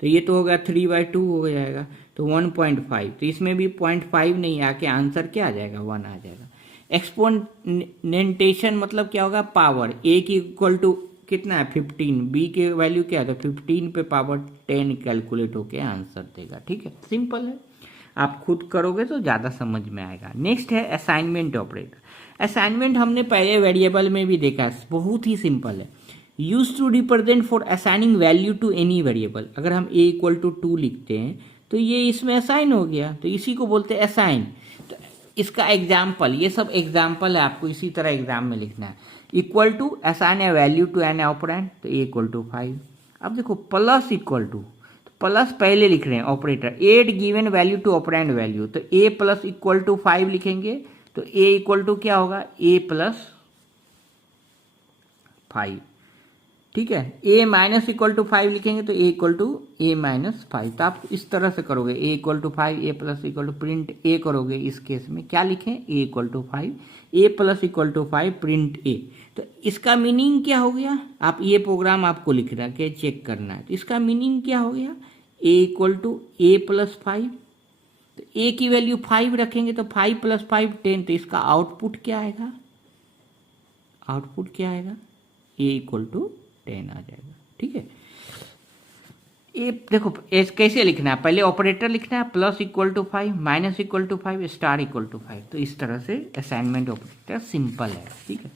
तो ये तो होगा 3/2 हो जाएगा, तो 1.5। तो इसमें भी 0.5 नहीं आके आंसर क्या आ जाएगा 1 आ जाएगा। एक्सपोनेंटेशन मतलब क्या होगा, पावर, a की इक्वल टू कितना है 15, b की वैल्यू क्या है, तो 15 पे पावर 10 कैलकुलेट होके आंसर देगा, ठीक है। सिंपल है, आप खुद करोगे तो ज़्यादा समझ में आएगा। नेक्स्ट है असाइनमेंट ऑपरेटर। असाइनमेंट हमने पहले वेरिएबल में भी देखा, बहुत ही सिंपल है। Use to represent for assigning value to any variable. अगर हम a इक्वल टू 2 लिखते हैं तो ये इसमें असाइन हो गया, तो इसी को बोलते हैं असाइन। तो इसका एग्जाम्पल, ये सब एग्जाम्पल है, आपको इसी तरह एग्जाम में लिखना है। Equal to assign a value to an operand, तो a इक्वल टू 5। अब देखो प्लस इक्वल टू, तो प्लस पहले लिख रहे हैं operator, add given value to operand value, तो a प्लस इक्वल टू 5 लिखेंगे, तो a इक्वल टू क्या होगा a प्लस 5, ठीक है। a माइनस इक्वल टू 5 लिखेंगे तो a equal to a minus 5। तो आप इस तरह से करोगे, a equal to 5, a plus equal to print a करोगे। इस केस में क्या लिखें, a equal to 5, a plus equal to 5 print a। तो इसका मीनिंग क्या हो गया, आप ये प्रोग्राम आपको लिखना के चेक करना है। तो इसका मीनिंग क्या हो गया, a equal to a plus 5, तो a की वैल्यू 5 रखेंगे तो 5 प्लस 5 10, तो इसका आउटपुट क्या आएगा, आउटपुट क्या आएगा a इक्वल टू 10 आ जाएगा, ठीक है। ये देखो कैसे लिखना है, पहले ऑपरेटर लिखना है, plus equal to 5, minus equal to 5, star equal to 5। तो इस तरह से असाइनमेंट ऑपरेटर सिंपल है, ठीक है।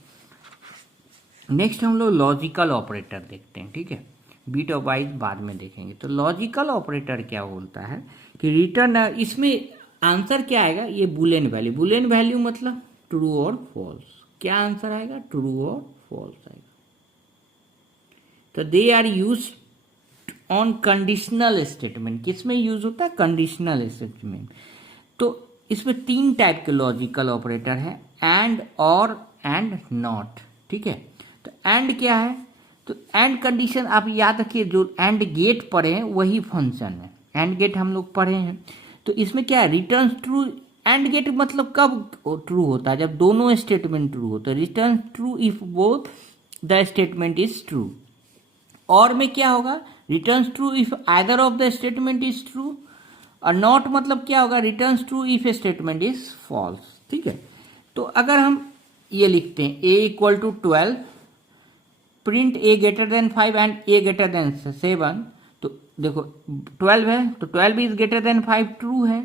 नेक्स्ट हम लोग लॉजिकल ऑपरेटर देखते हैं, ठीक है। बीट और वाइज बाद में देखेंगे। तो लॉजिकल ऑपरेटर क्या बोलता है कि रिटर्न, इसमें आंसर क्या आएगा, ये बुलियन वैल्यू, बुलियन वैल्यू मतलब ट्रू और फॉल्स। क्या आंसर आएगा, ट्रू और फॉल्स आएगा। तो they are use on conditional statement. किसमें यूज होता है, कंडीशनल स्टेटमेंट। तो इसमें 3 टाइप के लॉजिकल ऑपरेटर है, एंड, और, एंड नॉट, ठीक है। तो एंड क्या है, तो एंड कंडीशन आप याद रखिए, जो एंड गेट पढ़े हैं वही फंक्शन है, एंड गेट हम लोग पढ़े हैं। तो इसमें क्या है, रिटर्न ट्रू। एंड गेट मतलब कब ट्रू होता है, जब दोनों स्टेटमेंट ट्रू होता है। Return true if both the statement is true. Or में क्या होगा, return true if either of the statement is true. और नॉट मतलब क्या होगा, return true if statement is false. ठीक है। तो अगर हम ये लिखते हैं a equal to 12, print a greater than 5 and a greater than 7, तो देखो 12 है तो 12 इज ग्रेटर देन 5 ट्रू है,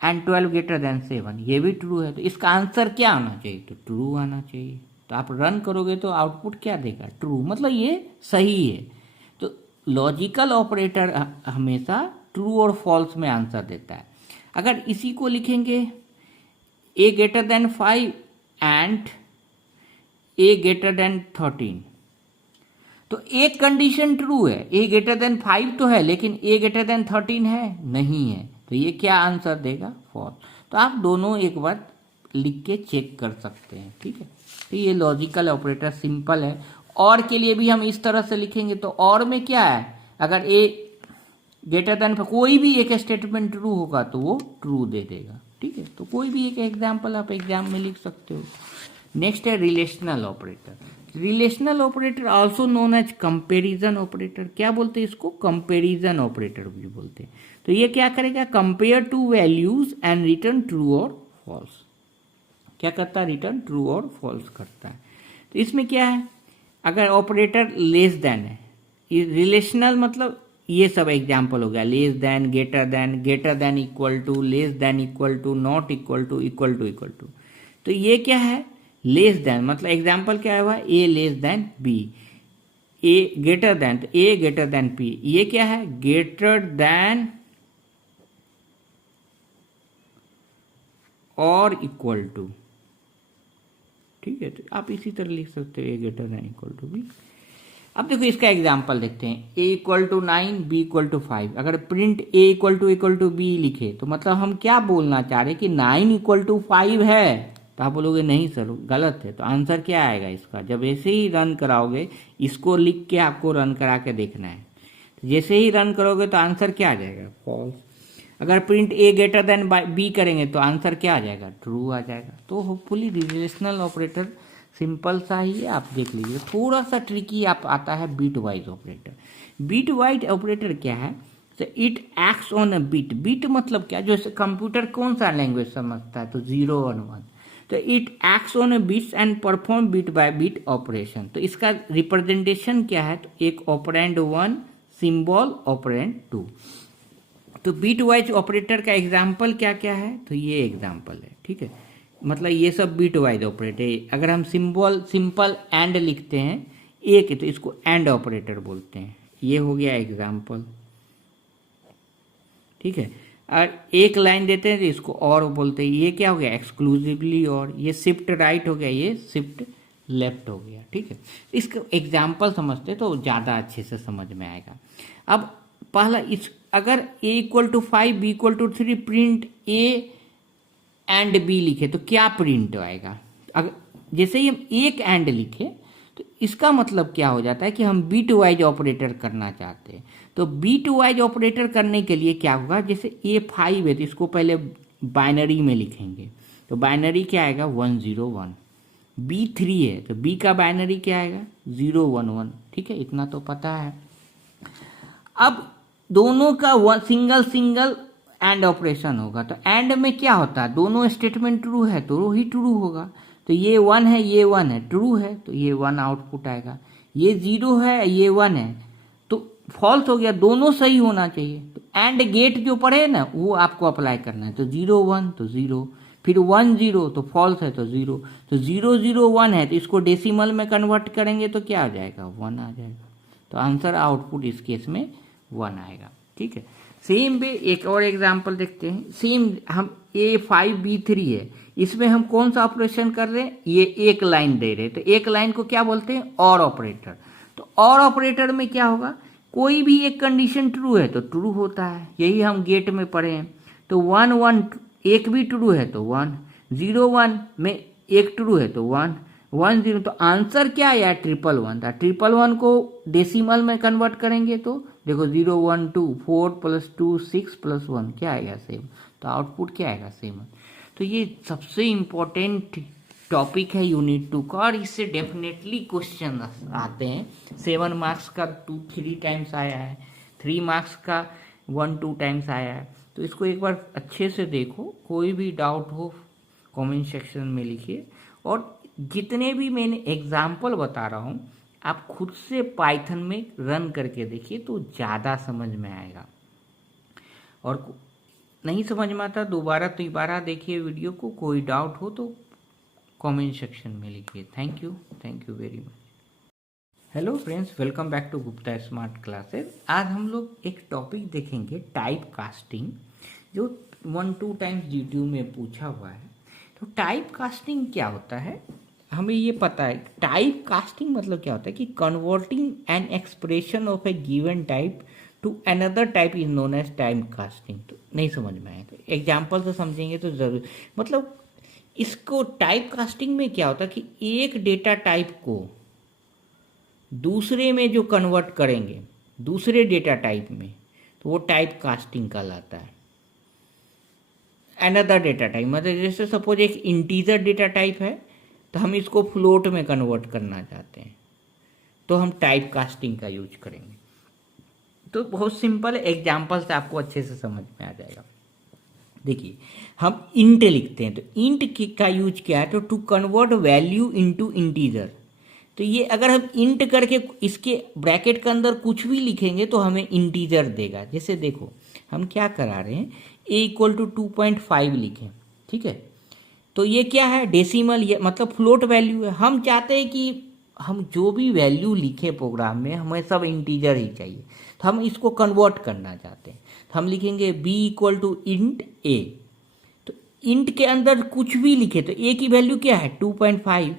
एंड 12 ग्रेटर देन 7 ये भी ट्रू है। तो इसका आंसर क्या आना चाहिए, तो ट्रू आना चाहिए। तो आप रन करोगे तो आउटपुट क्या देगा, ट्रू, मतलब ये सही है। तो लॉजिकल ऑपरेटर हमेशा ट्रू और फॉल्स में आंसर देता है। अगर इसी को लिखेंगे a greater than 5 and a greater then 13, तो एक कंडीशन ट्रू है, a ग्रेटर देन 5 तो है लेकिन a ग्रेटर देन 13 है नहीं है, तो ये क्या आंसर देगा, फॉल्स। तो आप दोनों एक बार लिख के चेक कर सकते हैं। ठीक है। तो ये लॉजिकल ऑपरेटर सिंपल है। और के लिए भी हम इस तरह से लिखेंगे। तो और में क्या है, अगर a ग्रेटर देन कोई भी एक स्टेटमेंट ट्रू होगा तो वो ट्रू दे देगा। ठीक है। तो कोई भी एक एग्जाम्पल आप एग्जाम में लिख सकते हो। नेक्स्ट है relational operator. Relational operator also known as comparison operator. क्या बोलते हैं इसको, कंपैरिजन ऑपरेटर भी बोलते हैं। तो ये क्या करेगा, compare to values and return true और फॉल्स। क्या करता है, रिटर्न ट्रू और फॉल्स करता है। तो इसमें क्या है, अगर ऑपरेटर लेस देन है, रिलेशनल मतलब ये सब एग्जाम्पल हो गया, less than, greater than equal to, less than equal to, not equal to, equal to equal to. तो ये क्या है, लेस देन मतलब एग्जाम्पल क्या हुआ, A less than B, A greater than, तो ए ग्रेटर देन पी। ये क्या है, ग्रेटर देन और इक्वल टू। ठीक है। तो आप इसी तरह लिख सकते हो, A greater than equal to B. अब देखो इसका एग्जाम्पल देखते हैं, a equal to 9 b equal to 5। अगर print a equal to b लिखे तो मतलब हम क्या बोलना चाह रहे हैं कि 9 इक्वल टू 5 है। तो आप बोलोगे नहीं सर गलत है। तो आंसर क्या आएगा इसका, जब ऐसे ही रन कराओगे, इसको लिख के आपको रन करा के देखना है। तो जैसे ही रन करोगे तो आंसर क्या आ जाएगा, फॉल्स। अगर print a greater then b करेंगे तो आंसर क्या आ जाएगा, ट्रू आ जाएगा। तो होपफुली रिलेशनल ऑपरेटर सिंपल सा ही है, आप देख लीजिए। थोड़ा सा ट्रिकी आप आता है bitwise operator. Bitwise operator क्या है, तो it acts on a bit. Bit मतलब क्या, जो कंप्यूटर कौन सा लैंग्वेज समझता है, तो 0 और 1। तो it acts on a bits and perform bit by bit operation. तो इसका रिप्रेजेंटेशन क्या है, तो एक ऑपरेंड 1, सिंबल ऑपरेंड 2। तो बीट वाइज ऑपरेटर का एग्जाम्पल क्या क्या है, तो ये एग्जाम्पल है। ठीक है। मतलब ये सब बीट वाइज ऑपरेटर। अगर हम सिंपल एंड लिखते हैं एक, तो इसको एंड ऑपरेटर बोलते हैं। ये हो गया एग्जाम्पल। ठीक है। और एक लाइन देते हैं तो इसको और बोलते हैं। ये क्या हो गया, एक्सक्लूसिवली और। ये शिफ्ट राइट हो गया, ये शिफ्ट लेफ्ट हो गया। ठीक है। इसका एग्जाम्पल समझते तो ज़्यादा अच्छे से समझ में आएगा। अब पहला इस, अगर a equal to 5 b equal टू 3, प्रिंट a एंड b लिखे तो क्या प्रिंट आएगा। अगर जैसे ही हम एक एंड लिखे तो इसका मतलब क्या हो जाता है कि हम बीट वाइज ऑपरेटर करना चाहते हैं। तो बीट वाइज ऑपरेटर करने के लिए क्या होगा, जैसे a5 है तो इसको पहले बाइनरी में लिखेंगे। तो बाइनरी क्या आएगा, 101। b3 है तो b का बाइनरी क्या आएगा, 011। ठीक है, इतना तो पता है। अब दोनों का सिंगल एंड ऑपरेशन होगा। तो एंड में क्या होता है, दोनों स्टेटमेंट ट्रू है तो ही ट्रू होगा। तो ये 1 है, ये 1 है, ट्रू है तो ये 1 आउटपुट आएगा। ये 0 है, ये 1 है तो फॉल्स हो गया। दोनों सही होना चाहिए। तो एंड गेट जो पढ़े ना वो आपको अप्लाई करना है। तो 0 1 तो 0, फिर 1 0 तो फॉल्स है तो 0। तो 0 0 1 है तो इसको डेसिमल में कन्वर्ट करेंगे तो क्या आ जाएगा, 1 आ जाएगा। तो आंसर आउटपुट इस केस में 1 आएगा। ठीक है। सेम वे एक और एग्जांपल देखते हैं। सेम हम a5 b3 है, इसमें हम कौन सा ऑपरेशन कर रहे हैं, ये एक लाइन दे रहे हैं। तो एक लाइन को क्या बोलते हैं, और ऑपरेटर। तो और ऑपरेटर में क्या होगा, कोई भी एक कंडीशन ट्रू है तो ट्रू होता है। यही हम गेट में पढ़े हैं। तो 1 1 एक भी ट्रू है तो 1, 0 1 में एक ट्रू है तो 1, 10 तो आंसर क्या आया 111 था। 111 को डेसिमल में कन्वर्ट करेंगे तो देखो 012 4 + 2 6 + 1 क्या आएगा 7, तो आउटपुट क्या आएगा 7। तो ये सबसे इम्पोर्टेंट टॉपिक है यूनिट 2 का और इससे डेफिनेटली क्वेश्चन आते हैं। 7 मार्क्स का 2-3 टाइम्स आया है, 3 मार्क्स का 1-2 टाइम्स आया है। तो इसको एक बार अच्छे से देखो, कोई भी डाउट हो कमेंट सेक्शन में लिखिए। और जितने भी मैंने एग्जाम्पल बता रहा हूँ आप खुद से पाइथन में रन करके देखिए तो ज़्यादा समझ में आएगा। और नहीं समझ में आता दोबारा देखिए वीडियो को। कोई डाउट हो तो कमेंट सेक्शन में लिखिए। Thank you very much. Hello friends, welcome back to Gupta smart classes. आज हम लोग एक टॉपिक देखेंगे टाइप कास्टिंग, जो 1-2 टाइम्स यूट्यूब में पूछा हुआ है। तो टाइप कास्टिंग क्या होता है हमें ये पता है। टाइप कास्टिंग मतलब क्या होता है कि converting an expression of a given type to another type is known as type casting. तो नहीं समझ में आया तो एग्जाम्पल से समझेंगे तो जरूर। मतलब इसको टाइप कास्टिंग में क्या होता है कि एक डेटा टाइप को दूसरे में जो कन्वर्ट करेंगे दूसरे डेटा टाइप में, तो वो टाइप कास्टिंग कहलाता है। अनदर डेटा टाइप मतलब जैसे सपोज एक इंटीजर डेटा टाइप है तो हम इसको फ्लोट में कन्वर्ट करना चाहते हैं तो हम टाइप कास्टिंग का यूज करेंगे। तो बहुत सिंपल एग्जाम्पल से आपको अच्छे से समझ में आ जाएगा। देखिए हम इंट लिखते हैं तो इंट का यूज क्या है, तो to convert value into integer. तो ये अगर हम इंट करके इसके ब्रैकेट के अंदर कुछ भी लिखेंगे तो हमें इंटीजर देगा। जैसे देखो हम क्या करा रहे हैं, a = 2.5 लिखें, ठीक है। तो ये क्या है डेसिमल, ये मतलब फ्लोट वैल्यू है। हम चाहते हैं कि हम जो भी वैल्यू लिखे प्रोग्राम में हमें सब इंटीजर ही चाहिए, तो हम इसको कन्वर्ट करना चाहते हैं। तो हम लिखेंगे b = int a। तो इंट के अंदर कुछ भी लिखे तो a की वैल्यू क्या है 2.5,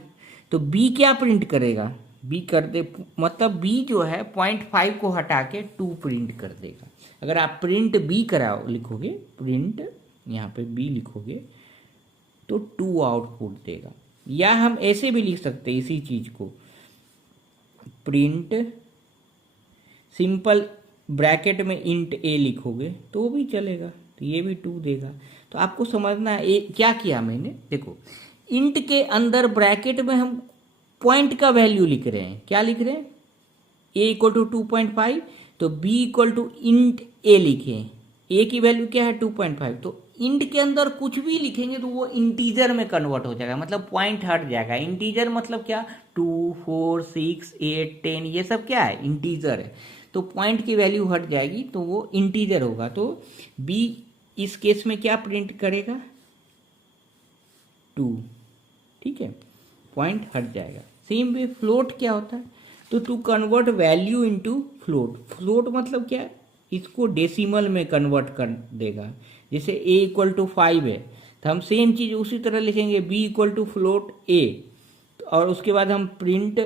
तो b क्या प्रिंट करेगा, b कर दे मतलब b जो है 0.5 को हटा के 2 प्रिंट कर देगा। अगर आप प्रिंट b कराओ लिखोगे, प्रिंट यहाँ पे b लिखोगे तो 2 आउटपुट देगा। या हम ऐसे भी लिख सकते हैं इसी चीज को, प्रिंट सिंपल ब्रैकेट में इंट a लिखोगे तो भी चलेगा, तो ये भी 2 देगा। तो आपको समझना है क्या किया मैंने, देखो इंट के अंदर ब्रैकेट में हम पॉइंट का वैल्यू लिख रहे हैं। क्या लिख रहे हैं, a = 2.5, तो b = int a लिखें। a की वैल्यू क्या है 2.5, तो इंट के अंदर कुछ भी लिखेंगे तो वो इंटीजर में कन्वर्ट हो जाएगा, मतलब पॉइंट हट जाएगा। इंटीजर मतलब क्या 2 4 6 8 10 ये सब क्या है इंटीजर है। तो पॉइंट की वैल्यू हट जाएगी तो वो इंटीजर होगा। तो b इस केस में क्या प्रिंट करेगा 2, ठीक है, पॉइंट हट जाएगा। सेम वे फ्लोट क्या होता है, तो to convert value into float. Float मतलब क्या, इसको डेसिमल में कन्वर्ट कर देगा। जैसे a = 5 है तो हम सेम चीज़ उसी तरह लिखेंगे b = फ्लोट a, और उसके बाद हम प्रिंट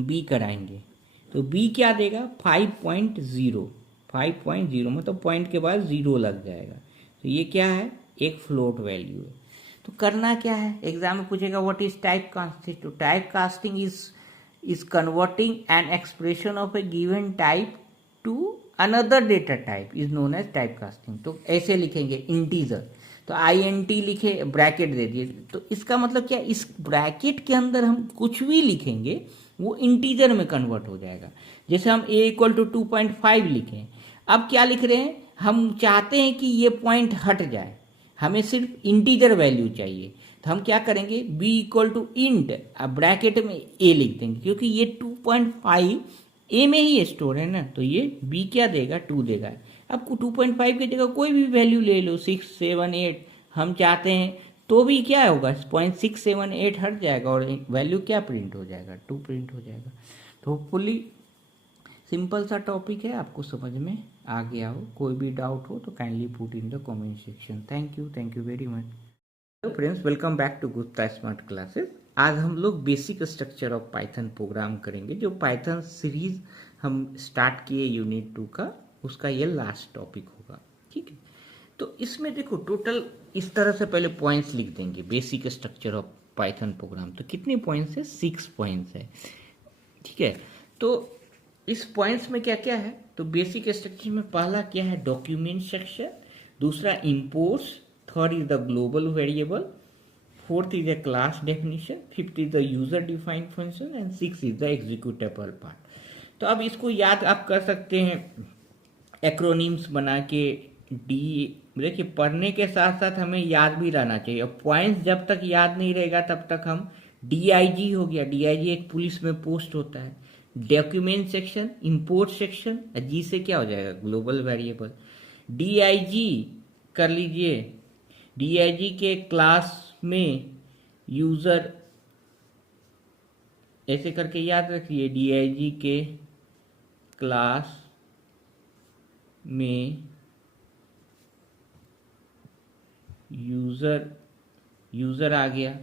b कराएंगे तो b क्या देगा 5.0 मतलब पॉइंट के बाद 0 लग जाएगा। तो ये क्या है एक फ्लोट वैल्यू है। तो करना क्या है, एग्जाम में पूछेगा व्हाट इज टाइप कास्टिंग। तो type casting is converting an expression of a given type to another data type is known as type casting. तो ऐसे लिखेंगे इंटीजर, तो int लिखे ब्रैकेट दे दिए, तो इसका मतलब क्या, इस ब्रैकेट के अंदर हम कुछ भी लिखेंगे वो इंटीजर में कन्वर्ट हो जाएगा। जैसे हम a = 2.5 लिखें, अब क्या लिख रहे हैं, हम चाहते हैं कि ये पॉइंट हट जाए, हमें सिर्फ इंटीजर वैल्यू चाहिए। तो हम क्या करेंगे b = int, अब ब्रैकेट में a लिख देंगे क्योंकि ये 2.5 a में ही स्टोर है ना, तो ये b क्या देगा 2 देगा। अब 2.5 की जगह कोई भी वैल्यू ले लो 6 7 8 हम चाहते हैं तो भी क्या होगा 0.6 7 8 हट जाएगा और वैल्यू क्या प्रिंट हो जाएगा 2 प्रिंट हो जाएगा। तो होपफुली सिंपल सा टॉपिक है, आपको समझ में आ गया हो। कोई भी डाउट हो तो kindly put in the comment section. Thank you very much. Hello friends, welcome back to Gupta smart classes. आज हम लोग basic structure of Python program करेंगे। जो पाइथन सीरीज हम स्टार्ट किए यूनिट 2 का, उसका ये लास्ट टॉपिक होगा, ठीक है। तो इसमें देखो टोटल इस तरह से पहले पॉइंट्स लिख देंगे, basic structure of Python programme. तो कितने पॉइंट्स है? 6 पॉइंट्स है, ठीक है। तो इस पॉइंट्स में क्या क्या है? तो बेसिक स्ट्रक्चर में पहला क्या है? डॉक्यूमेंट सेक्शन, दूसरा imports, third is the global variable, fourth is the class definition, fifth is the user defined function and six is the executable part. तो अब इसको याद आप कर सकते हैं एक्रोनिम्स बना के। देखिए पढ़ने के साथ साथ हमें याद भी रहना चाहिए। अब पॉइंट्स जब तक याद नहीं रहेगा तब तक हम डीआईजी हो गया, डीआईजी एक पुलिस में पोस्ट होता है, डॉक्यूमेंट सेक्शन, इंपोर्ट सेक्शन, जी से क्या हो जाएगा? Global variable. डीआईजी कर लीजिए, डीआईजी के क्लास में यूजर, ऐसे करके याद रखिए, डीआईजी के क्लास में यूजर आ गया।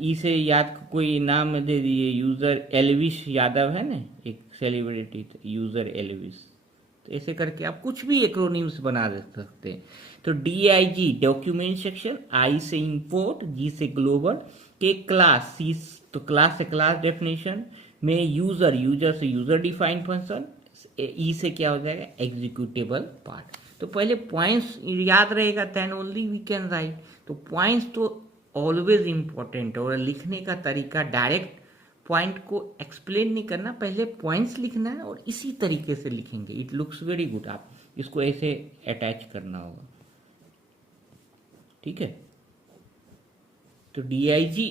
ई से याद कोई नाम दे दिए, यूजर एलविश यादव है ना, एक सेलिब्रिटी, तो यूजर एलविश। तो ऐसे करके आप कुछ भी एक्रोनिम्स बना दे सकते हैं। तो डीआईजी डॉक्यूमेंट सेक्शन, आई से इंपोर्ट, जी से ग्लोबल, के क्लास, सी तो क्लास से क्लास डेफिनेशन, में यूजर से यूजर डिफाइंड फंक्शन, ई से क्या हो जाएगा? Executable part. तो पहले पॉइंट्स याद रहेगा, then only we can write. तो पॉइंट्स तो ऑलवेज इंपॉर्टेंट है, और लिखने का तरीका डायरेक्ट पॉइंट को एक्सप्लेन नहीं करना, पहले पॉइंट्स लिखना है और इसी तरीके से लिखेंगे। It looks very good. आप इसको ऐसे अटैच करना होगा, ठीक है। तो डीआईजी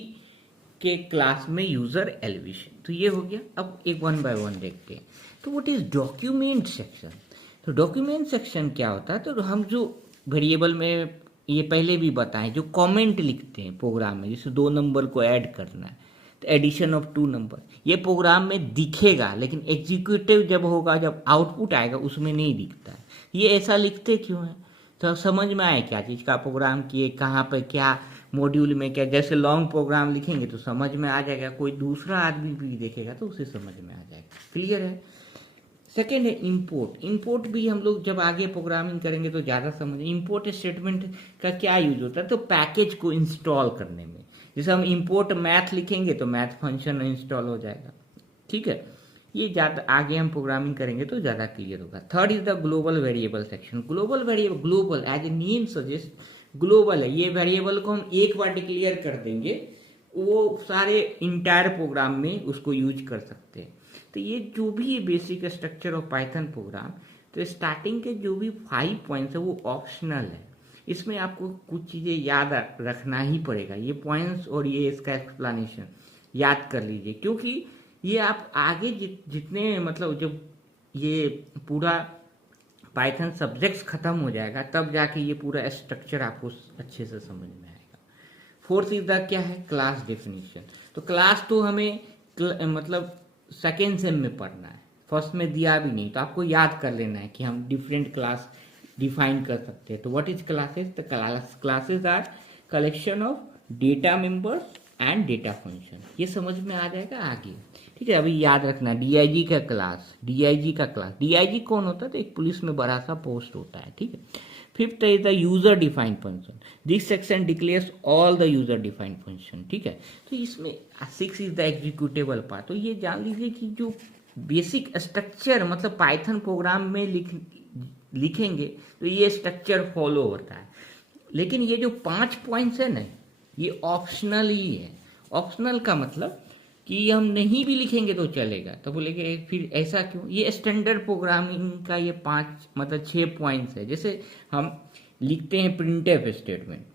के क्लास में यूजर एलविश, तो ये हो गया। अब एक वन बाय वन देखते हैं। तो व्हाट इज डॉक्यूमेंट सेक्शन? तो डॉक्यूमेंट सेक्शन क्या होता है? तो हम जो वेरिएबल में, ये पहले भी बताएं, जो कमेंट लिखते हैं प्रोग्राम में, जैसे 2 नंबर को ऐड करना है, तो एडिशन ऑफ 2 नंबर, ये प्रोग्राम में दिखेगा, लेकिन एग्जीक्यूटिव जब होगा, जब आउटपुट आएगा, उसमें नहीं दिखता है। ये ऐसा लिखते क्यों है? तो समझ में आए क्या चीज़ का प्रोग्राम किए, कहाँ पर क्या मॉड्यूल में क्या। जैसे लॉन्ग प्रोग्राम लिखेंगे तो समझ में आ जाएगा, कोई दूसरा आदमी भी देखेगा तो उसे समझ में आ जाएगा। क्लियर है? सेकेंड है इंपोर्ट। इंपोर्ट भी हम लोग जब आगे प्रोग्रामिंग करेंगे तो ज़्यादा समझ। इंपोर्ट स्टेटमेंट का क्या यूज होता है? तो पैकेज को इंस्टॉल करने में, जैसे हम इंपोर्ट मैथ लिखेंगे तो मैथ फंक्शन इंस्टॉल हो जाएगा, ठीक है। ये ज़्यादा आगे हम प्रोग्रामिंग करेंगे तो ज़्यादा क्लियर होगा। Third is the global variable section. Global variable, global as a name suggest, global है। ये वेरिएबल को हम एक बार डिक्लेयर कर देंगे, वो सारे इंटायर प्रोग्राम में उसको यूज कर सकते हैं। तो ये जो भी है basic structure of Python programme, तो स्टार्टिंग के जो भी 5 पॉइंट्स है वो ऑप्शनल है। इसमें आपको कुछ चीज़ें याद रखना ही पड़ेगा। ये पॉइंट्स और ये इसका एक्सप्लेनेशन याद कर लीजिए, क्योंकि ये आप आगे जितने मतलब जब ये पूरा पाइथन सब्जेक्ट्स खत्म हो जाएगा तब जाके ये पूरा स्ट्रक्चर आपको अच्छे से समझ में आएगा। फोर्थ इज द क्या है? Class definition. तो क्लास तो हमें मतलब सेकेंड सेम में पढ़ना है, फर्स्ट में दिया भी नहीं, तो आपको याद कर लेना है कि हम डिफरेंट क्लास डिफाइन कर सकते हैं। तो what is classes? The classes are collection of data members and data function. ये समझ में आ जाएगा आगे, ठीक है। अभी याद रखना डीआईजी का क्लास, डीआईजी का क्लास, डीआईजी कौन होता है? तो एक पुलिस में बड़ा सा पोस्ट होता है, ठीक है। Fifth is the user defined function. This section declares all the user defined function, ठीक है। तो इसमें 6 इज द एग्जीक्यूटेबल पार्ट। तो ये जान लीजिए कि जो बेसिक स्ट्रक्चर मतलब पाइथन प्रोग्राम में लिखेंगे तो ये स्ट्रक्चर फॉलो होता है। लेकिन ये जो 5 पॉइंट्स है ना, ये ऑप्शनल ही है। ऑप्शनल का मतलब कि हम नहीं भी लिखेंगे तो चलेगा। तो बोलेंगे फिर ऐसा क्यों? ये स्टैंडर्ड प्रोग्रामिंग का ये 5 मतलब 6 पॉइंट्स है। जैसे हम लिखते हैं प्रिंटफ स्टेटमेंट,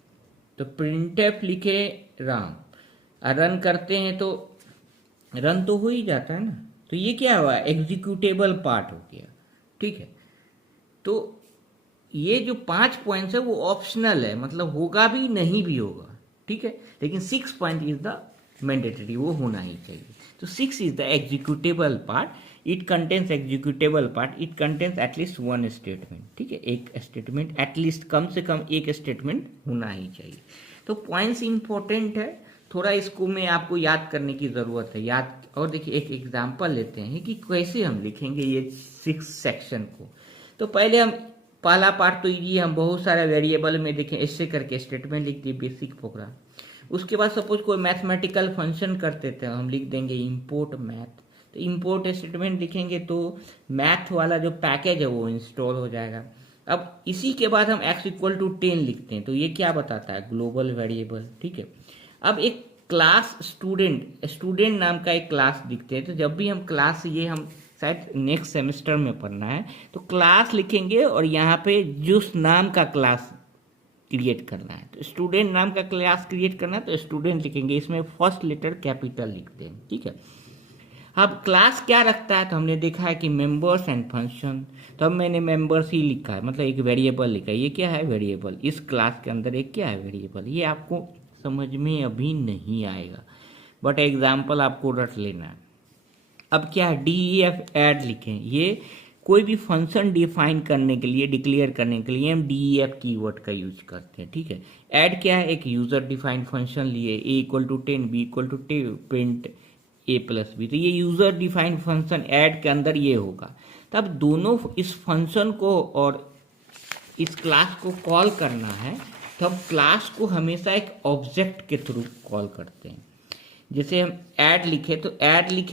तो प्रिंटफ लिखे रन करते हैं तो रन तो हो ही जाता है ना। तो ये क्या हुआ? एग्जीक्यूटेबल पार्ट हो गया, ठीक है। तो ये जो 5 पॉइंट्स है वो ऑप्शनल है, मतलब होगा भी नहीं भी होगा, ठीक है। लेकिन 6 पॉइंट इज द मैंडेटरी, वो होना ही चाहिए। तो 6 is the executable part. It contains executable part, it contains at least 1 statement, ठीक है। एक स्टेटमेंट एटलीस्ट, कम से कम एक स्टेटमेंट होना ही चाहिए। तो पॉइंट्स इंपॉर्टेंट है, थोड़ा इसको में आपको याद करने की ज़रूरत है। याद, और देखिए एक एग्जाम्पल लेते हैं कि कैसे हम लिखेंगे ये 6 सेक्शन को। तो पहले हम पहला पार्ट तो ये हम बहुत सारे वेरिएबल में देखें, ऐसे करके स्टेटमेंट लिख दिए बेसिक प्रोग्राम। उसके बाद सपोज कोई मैथमेटिकल फंक्शन करते थे, हम लिख देंगे इंपोर्ट मैथ। तो इंपोर्ट स्टेटमेंट लिखेंगे तो मैथ वाला जो पैकेज है वो इंस्टॉल हो जाएगा। अब इसी के बाद हम x=10 लिखते हैं, तो ये क्या बताता है, ग्लोबल वेरिएबल, ठीक है। अब एक क्लास स्टूडेंट नाम का एक क्लास लिखते हैं, तो जब भी हम क्लास, ये हम शायद नेक्स्ट सेमेस्टर में पढ़ना है, तो क्लास लिखेंगे और यहाँ पे जिस नाम का क्लास क्रिएट करना है, तो स्टूडेंट नाम का क्लास क्रिएट करना है तो स्टूडेंट लिखेंगे, इसमें फर्स्ट लेटर कैपिटल लिखते हैं, ठीक है। अब क्लास क्या रखता है, तो हमने देखा है कि मेंबर्स एंड फंक्शन, तो अब मैंने मेंबर्स ही लिखा है, मतलब एक वेरिएबल लिखा है। ये क्या है, वेरिएबल। इस क्लास के अंदर एक क्या है, वेरिएबल। ये आपको समझ में अभी नहीं आएगा, बट एग्जाम्पल आपको रट लेना है। अब क्या है, DEF ऐड लिखें। ये कोई भी फंक्शन डिफाइन करने के लिए, डिक्लेयर करने के लिए हम DEF कीवर्ड का यूज करते हैं, ठीक है। ऐड क्या है, एक यूजर डिफाइंड फंक्शन लिए, A=10 B=10 प्रिंट A+B, तो ये यूजर डिफाइंड फंक्शन ऐड के अंदर ये होगा। तब दोनों इस फंक्शन को और इस क्लास को कॉल करना है, तब क्लास को हमेशा एक ऑब्जेक्ट के थ्रू कॉल करते हैं। जैसे हम ऐड लिखे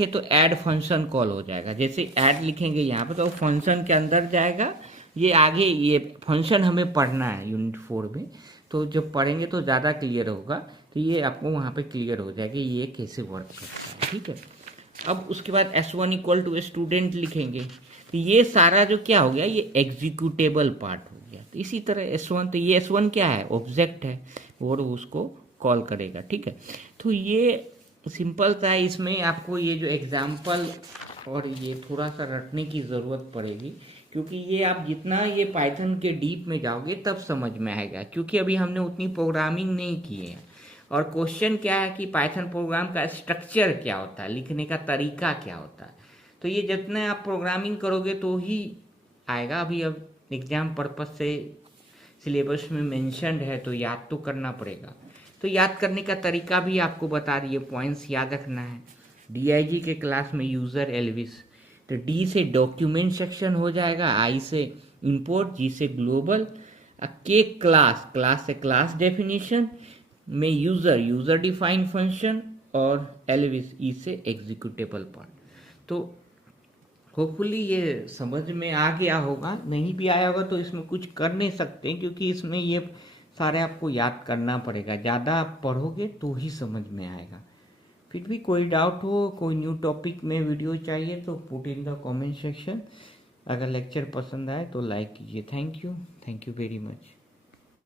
तो ऐड फंक्शन कॉल हो जाएगा। जैसे ऐड लिखेंगे यहाँ पर तो फंक्शन के अंदर जाएगा। ये आगे ये फंक्शन हमें पढ़ना है यूनिट 4 में, तो जब पढ़ेंगे तो ज़्यादा क्लियर होगा, तो ये आपको वहाँ पे क्लियर हो जाएगा ये कैसे वर्क करता है, ठीक है। अब उसके बाद S1 स्टूडेंट लिखेंगे, तो ये सारा जो क्या हो गया, ये एग्जीक्यूटेबल पार्ट हो गया। तो इसी तरह S1, तो ये S1 क्या है, ऑब्जेक्ट है और उसको कॉल करेगा, ठीक है। तो ये सिंपल था। इसमें आपको ये जो एग्जाम्पल और ये थोड़ा सा रटने की ज़रूरत पड़ेगी, क्योंकि ये आप जितना ये पाइथन के डीप में जाओगे तब समझ में आएगा, क्योंकि अभी हमने उतनी प्रोग्रामिंग नहीं की है। और क्वेश्चन क्या है कि पाइथन प्रोग्राम का स्ट्रक्चर क्या होता है, लिखने का तरीका क्या होता है, तो ये जितने आप प्रोग्रामिंग करोगे तो ही आएगा। अभी अब एग्जाम पर्पज से सिलेबस में मेंशन्ड है तो याद तो करना पड़ेगा। तो याद करने का तरीका भी आपको बता दिए, पॉइंट्स याद रखना है। DIG के क्लास में यूज़र एल्विस, तो D से डॉक्यूमेंट सेक्शन हो जाएगा, I से इंपोर्ट, G से ग्लोबल, K क्लास से क्लास डेफिनेशन में यूज़र डिफाइंड फंक्शन, और एल्विस E से एग्जीक्यूटेबल पार्ट। तो होपफुली ये समझ में आ गया होगा। नहीं भी आया होगा तो इसमें कुछ कर नहीं सकते, क्योंकि इसमें ये सारे आपको याद करना पड़ेगा। ज़्यादा आप पढ़ोगे तो ही समझ में आएगा। फिर भी कोई डाउट हो, कोई न्यू टॉपिक में वीडियो चाहिए तो put in the comment section. अगर लेक्चर पसंद आए तो लाइक कीजिए। Thank you very much.